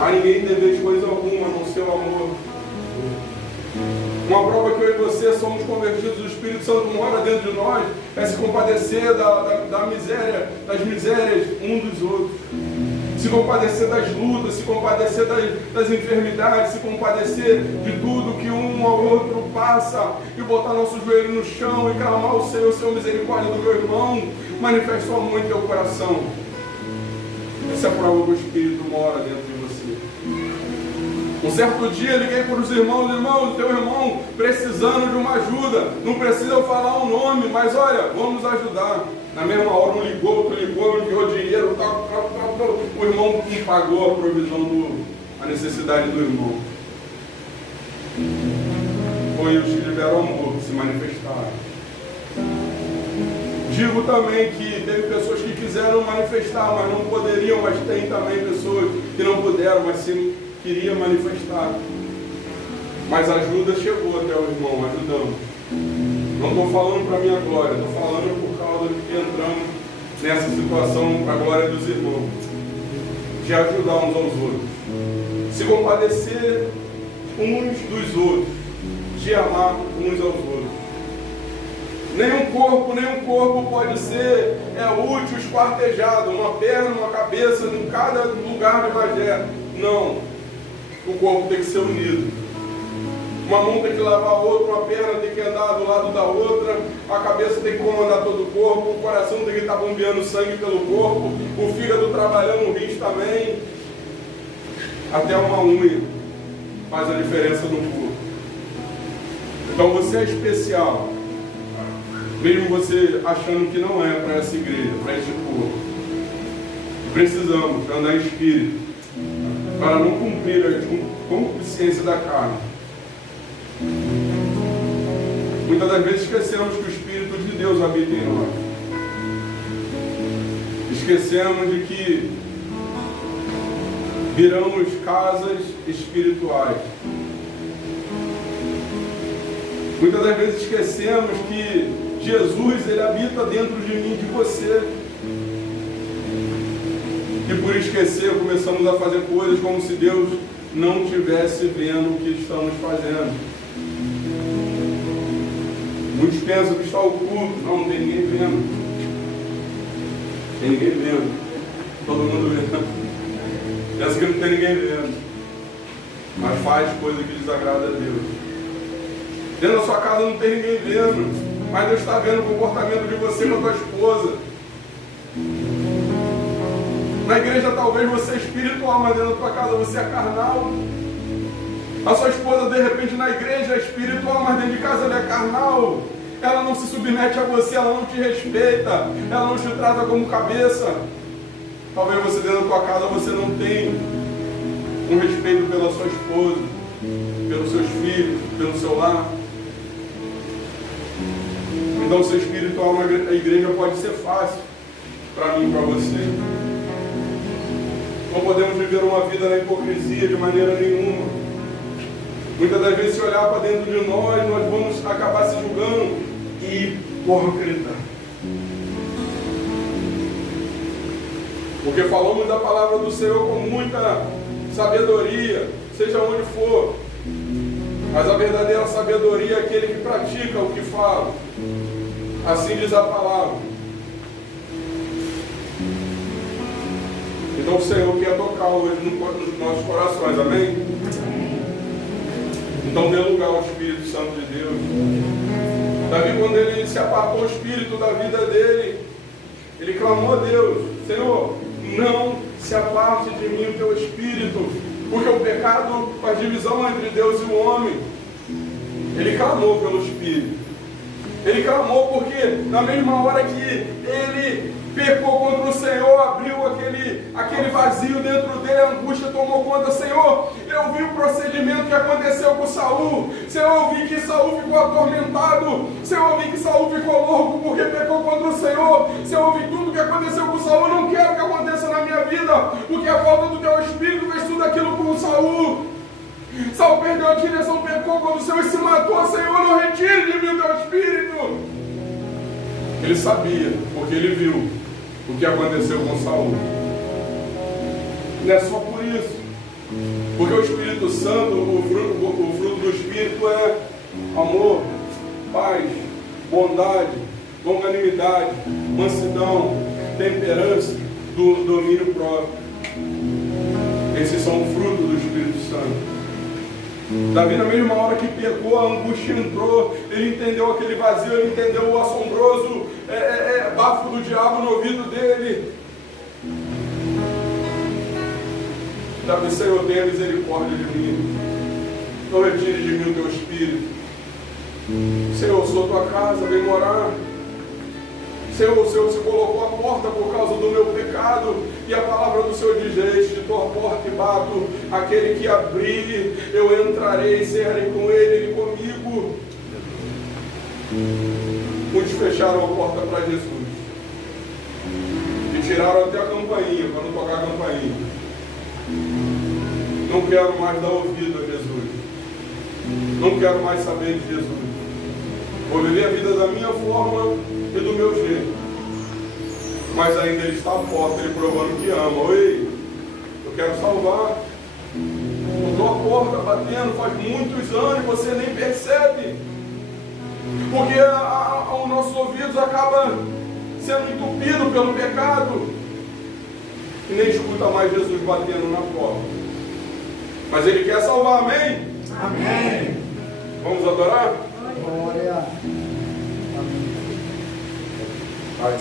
A ninguém deveis coisa alguma, a não ser o amor. Uma prova que eu e você somos convertidos, o Espírito Santo mora dentro de nós, é se compadecer da miséria, das misérias um dos outros. Se compadecer das lutas, se compadecer das enfermidades, se compadecer de tudo que um ao outro passa, e botar nosso joelho no chão e clamar ao Senhor, misericórdia do meu irmão, manifeste sua mão em teu coração. Essa é a prova que o Espírito mora dentro de você. Um certo dia eu liguei para os irmãos, o teu irmão precisando de uma ajuda, não precisa eu falar um nome, mas olha, vamos ajudar. Na mesma hora um ligou, enviou dinheiro, o irmão pagou a provisão, a necessidade do irmão. Foi os que tiveram amor que se manifestaram. Digo também que teve pessoas que quiseram manifestar, mas não poderiam, mas tem também pessoas que não puderam, mas sim queriam manifestar. Mas a ajuda chegou até o irmão, ajudamos. Não estou falando para a minha glória, estou falando por causa de que entramos nessa situação para a glória dos irmãos. De ajudar uns aos outros. Se compadecer uns dos outros. De amar uns aos outros. Nenhum corpo pode ser útil, esquartejado, uma perna, uma cabeça, em cada lugar de Bagé. Não. O corpo tem que ser unido. Uma mão tem que lavar a outra, uma perna tem que andar do lado da outra, a cabeça tem que comandar todo o corpo, o coração tem que estar bombeando sangue pelo corpo, o fígado trabalhando, o rins também. Até uma unha faz a diferença no corpo. Então você é especial. Mesmo você achando que não é para essa igreja, para este corpo. Precisamos andar em espírito para não cumprir a concupiscência da carne. Muitas das vezes esquecemos que o Espírito de Deus habita em nós. Esquecemos de que viramos casas espirituais. Muitas das vezes esquecemos que Jesus, Ele habita dentro de mim e de você. E por esquecer, começamos a fazer coisas como se Deus não estivesse vendo o que estamos fazendo. Muitos pensam que está oculto. Não tem ninguém vendo. Tem ninguém vendo. Todo mundo vendo. Pensa que não tem ninguém vendo. Mas faz coisa que desagrada a Deus. Dentro da sua casa não tem ninguém vendo. Mas Deus está vendo o comportamento de você com a tua esposa. Na igreja talvez você é espiritual, mas dentro da tua casa você é carnal. A sua esposa de repente na igreja é espiritual, mas dentro de casa ela é carnal. Ela não se submete a você, ela não te respeita, ela não te trata como cabeça. Talvez você dentro da tua casa você não tenha um respeito pela sua esposa, pelos seus filhos, pelo seu lar. Então ser espiritual na igreja pode ser fácil para mim e para você. Não podemos viver uma vida na hipocrisia de maneira nenhuma. Muitas das vezes, se olhar para dentro de nós vamos acabar se julgando hipócrita. Porque falamos da palavra do Senhor com muita sabedoria, seja onde for. Mas a verdadeira sabedoria é aquele que pratica o que fala. Assim diz a palavra. Então o Senhor quer tocar hoje nos nossos corações, amém? Então dê lugar ao Espírito Santo de Deus. Davi, quando ele se apartou o Espírito da vida dele, ele clamou a Deus: Senhor, não se aparte de mim o teu Espírito, porque o pecado faz divisão entre Deus e o homem. Ele clamou pelo Espírito. Ele clamou porque na mesma hora que ele pecou contra o Senhor, abriu aquele vazio dentro dele, a angústia tomou conta. Senhor, eu vi o procedimento que aconteceu com Saul. Senhor, eu vi que Saul ficou atormentado. Senhor, eu vi que Saul ficou louco porque pecou contra o Senhor. Senhor, eu vi tudo que aconteceu com Saul. Eu não quero que aconteça na minha vida, porque a falta do teu Espírito fez tudo aquilo com Saul. Saul perdeu a direção, pecou quando o Senhor se matou. Senhor, não retire de mim o teu espírito. Ele sabia, porque ele viu o que aconteceu com Saul. Não é só por isso. Porque o Espírito Santo, o fruto do Espírito é amor, paz, bondade, longanimidade, mansidão, temperança, do domínio próprio. Esses são o fruto do Espírito Santo. Davi, na mesma hora que pecou, a angústia entrou, ele entendeu aquele vazio, ele entendeu o assombroso bafo do diabo no ouvido dele. Davi, Senhor, tenha misericórdia de mim. Não retire de mim o teu espírito. Senhor, eu sou tua casa, vem morar. Senhor, o Senhor se colocou à porta por causa do meu pecado. E a palavra do Senhor diz: eis que estou à porta e bato. Aquele que abrir, eu entrarei, cearei com ele comigo. Muitos fecharam a porta para Jesus. E tiraram até a campainha, para não tocar a campainha. Não quero mais dar ouvido a Jesus. Não quero mais saber de Jesus. Vou viver a vida da minha forma e do meu jeito. Mas ainda ele está à porta, ele provando que ama. Oi, eu quero salvar. Estou à porta batendo faz muitos anos e você nem percebe. Porque os nossos ouvidos acabam sendo entupidos pelo pecado. E nem escuta mais Jesus batendo na porta. Mas ele quer salvar, amém? Amém. Vamos adorar? Glória. Vai.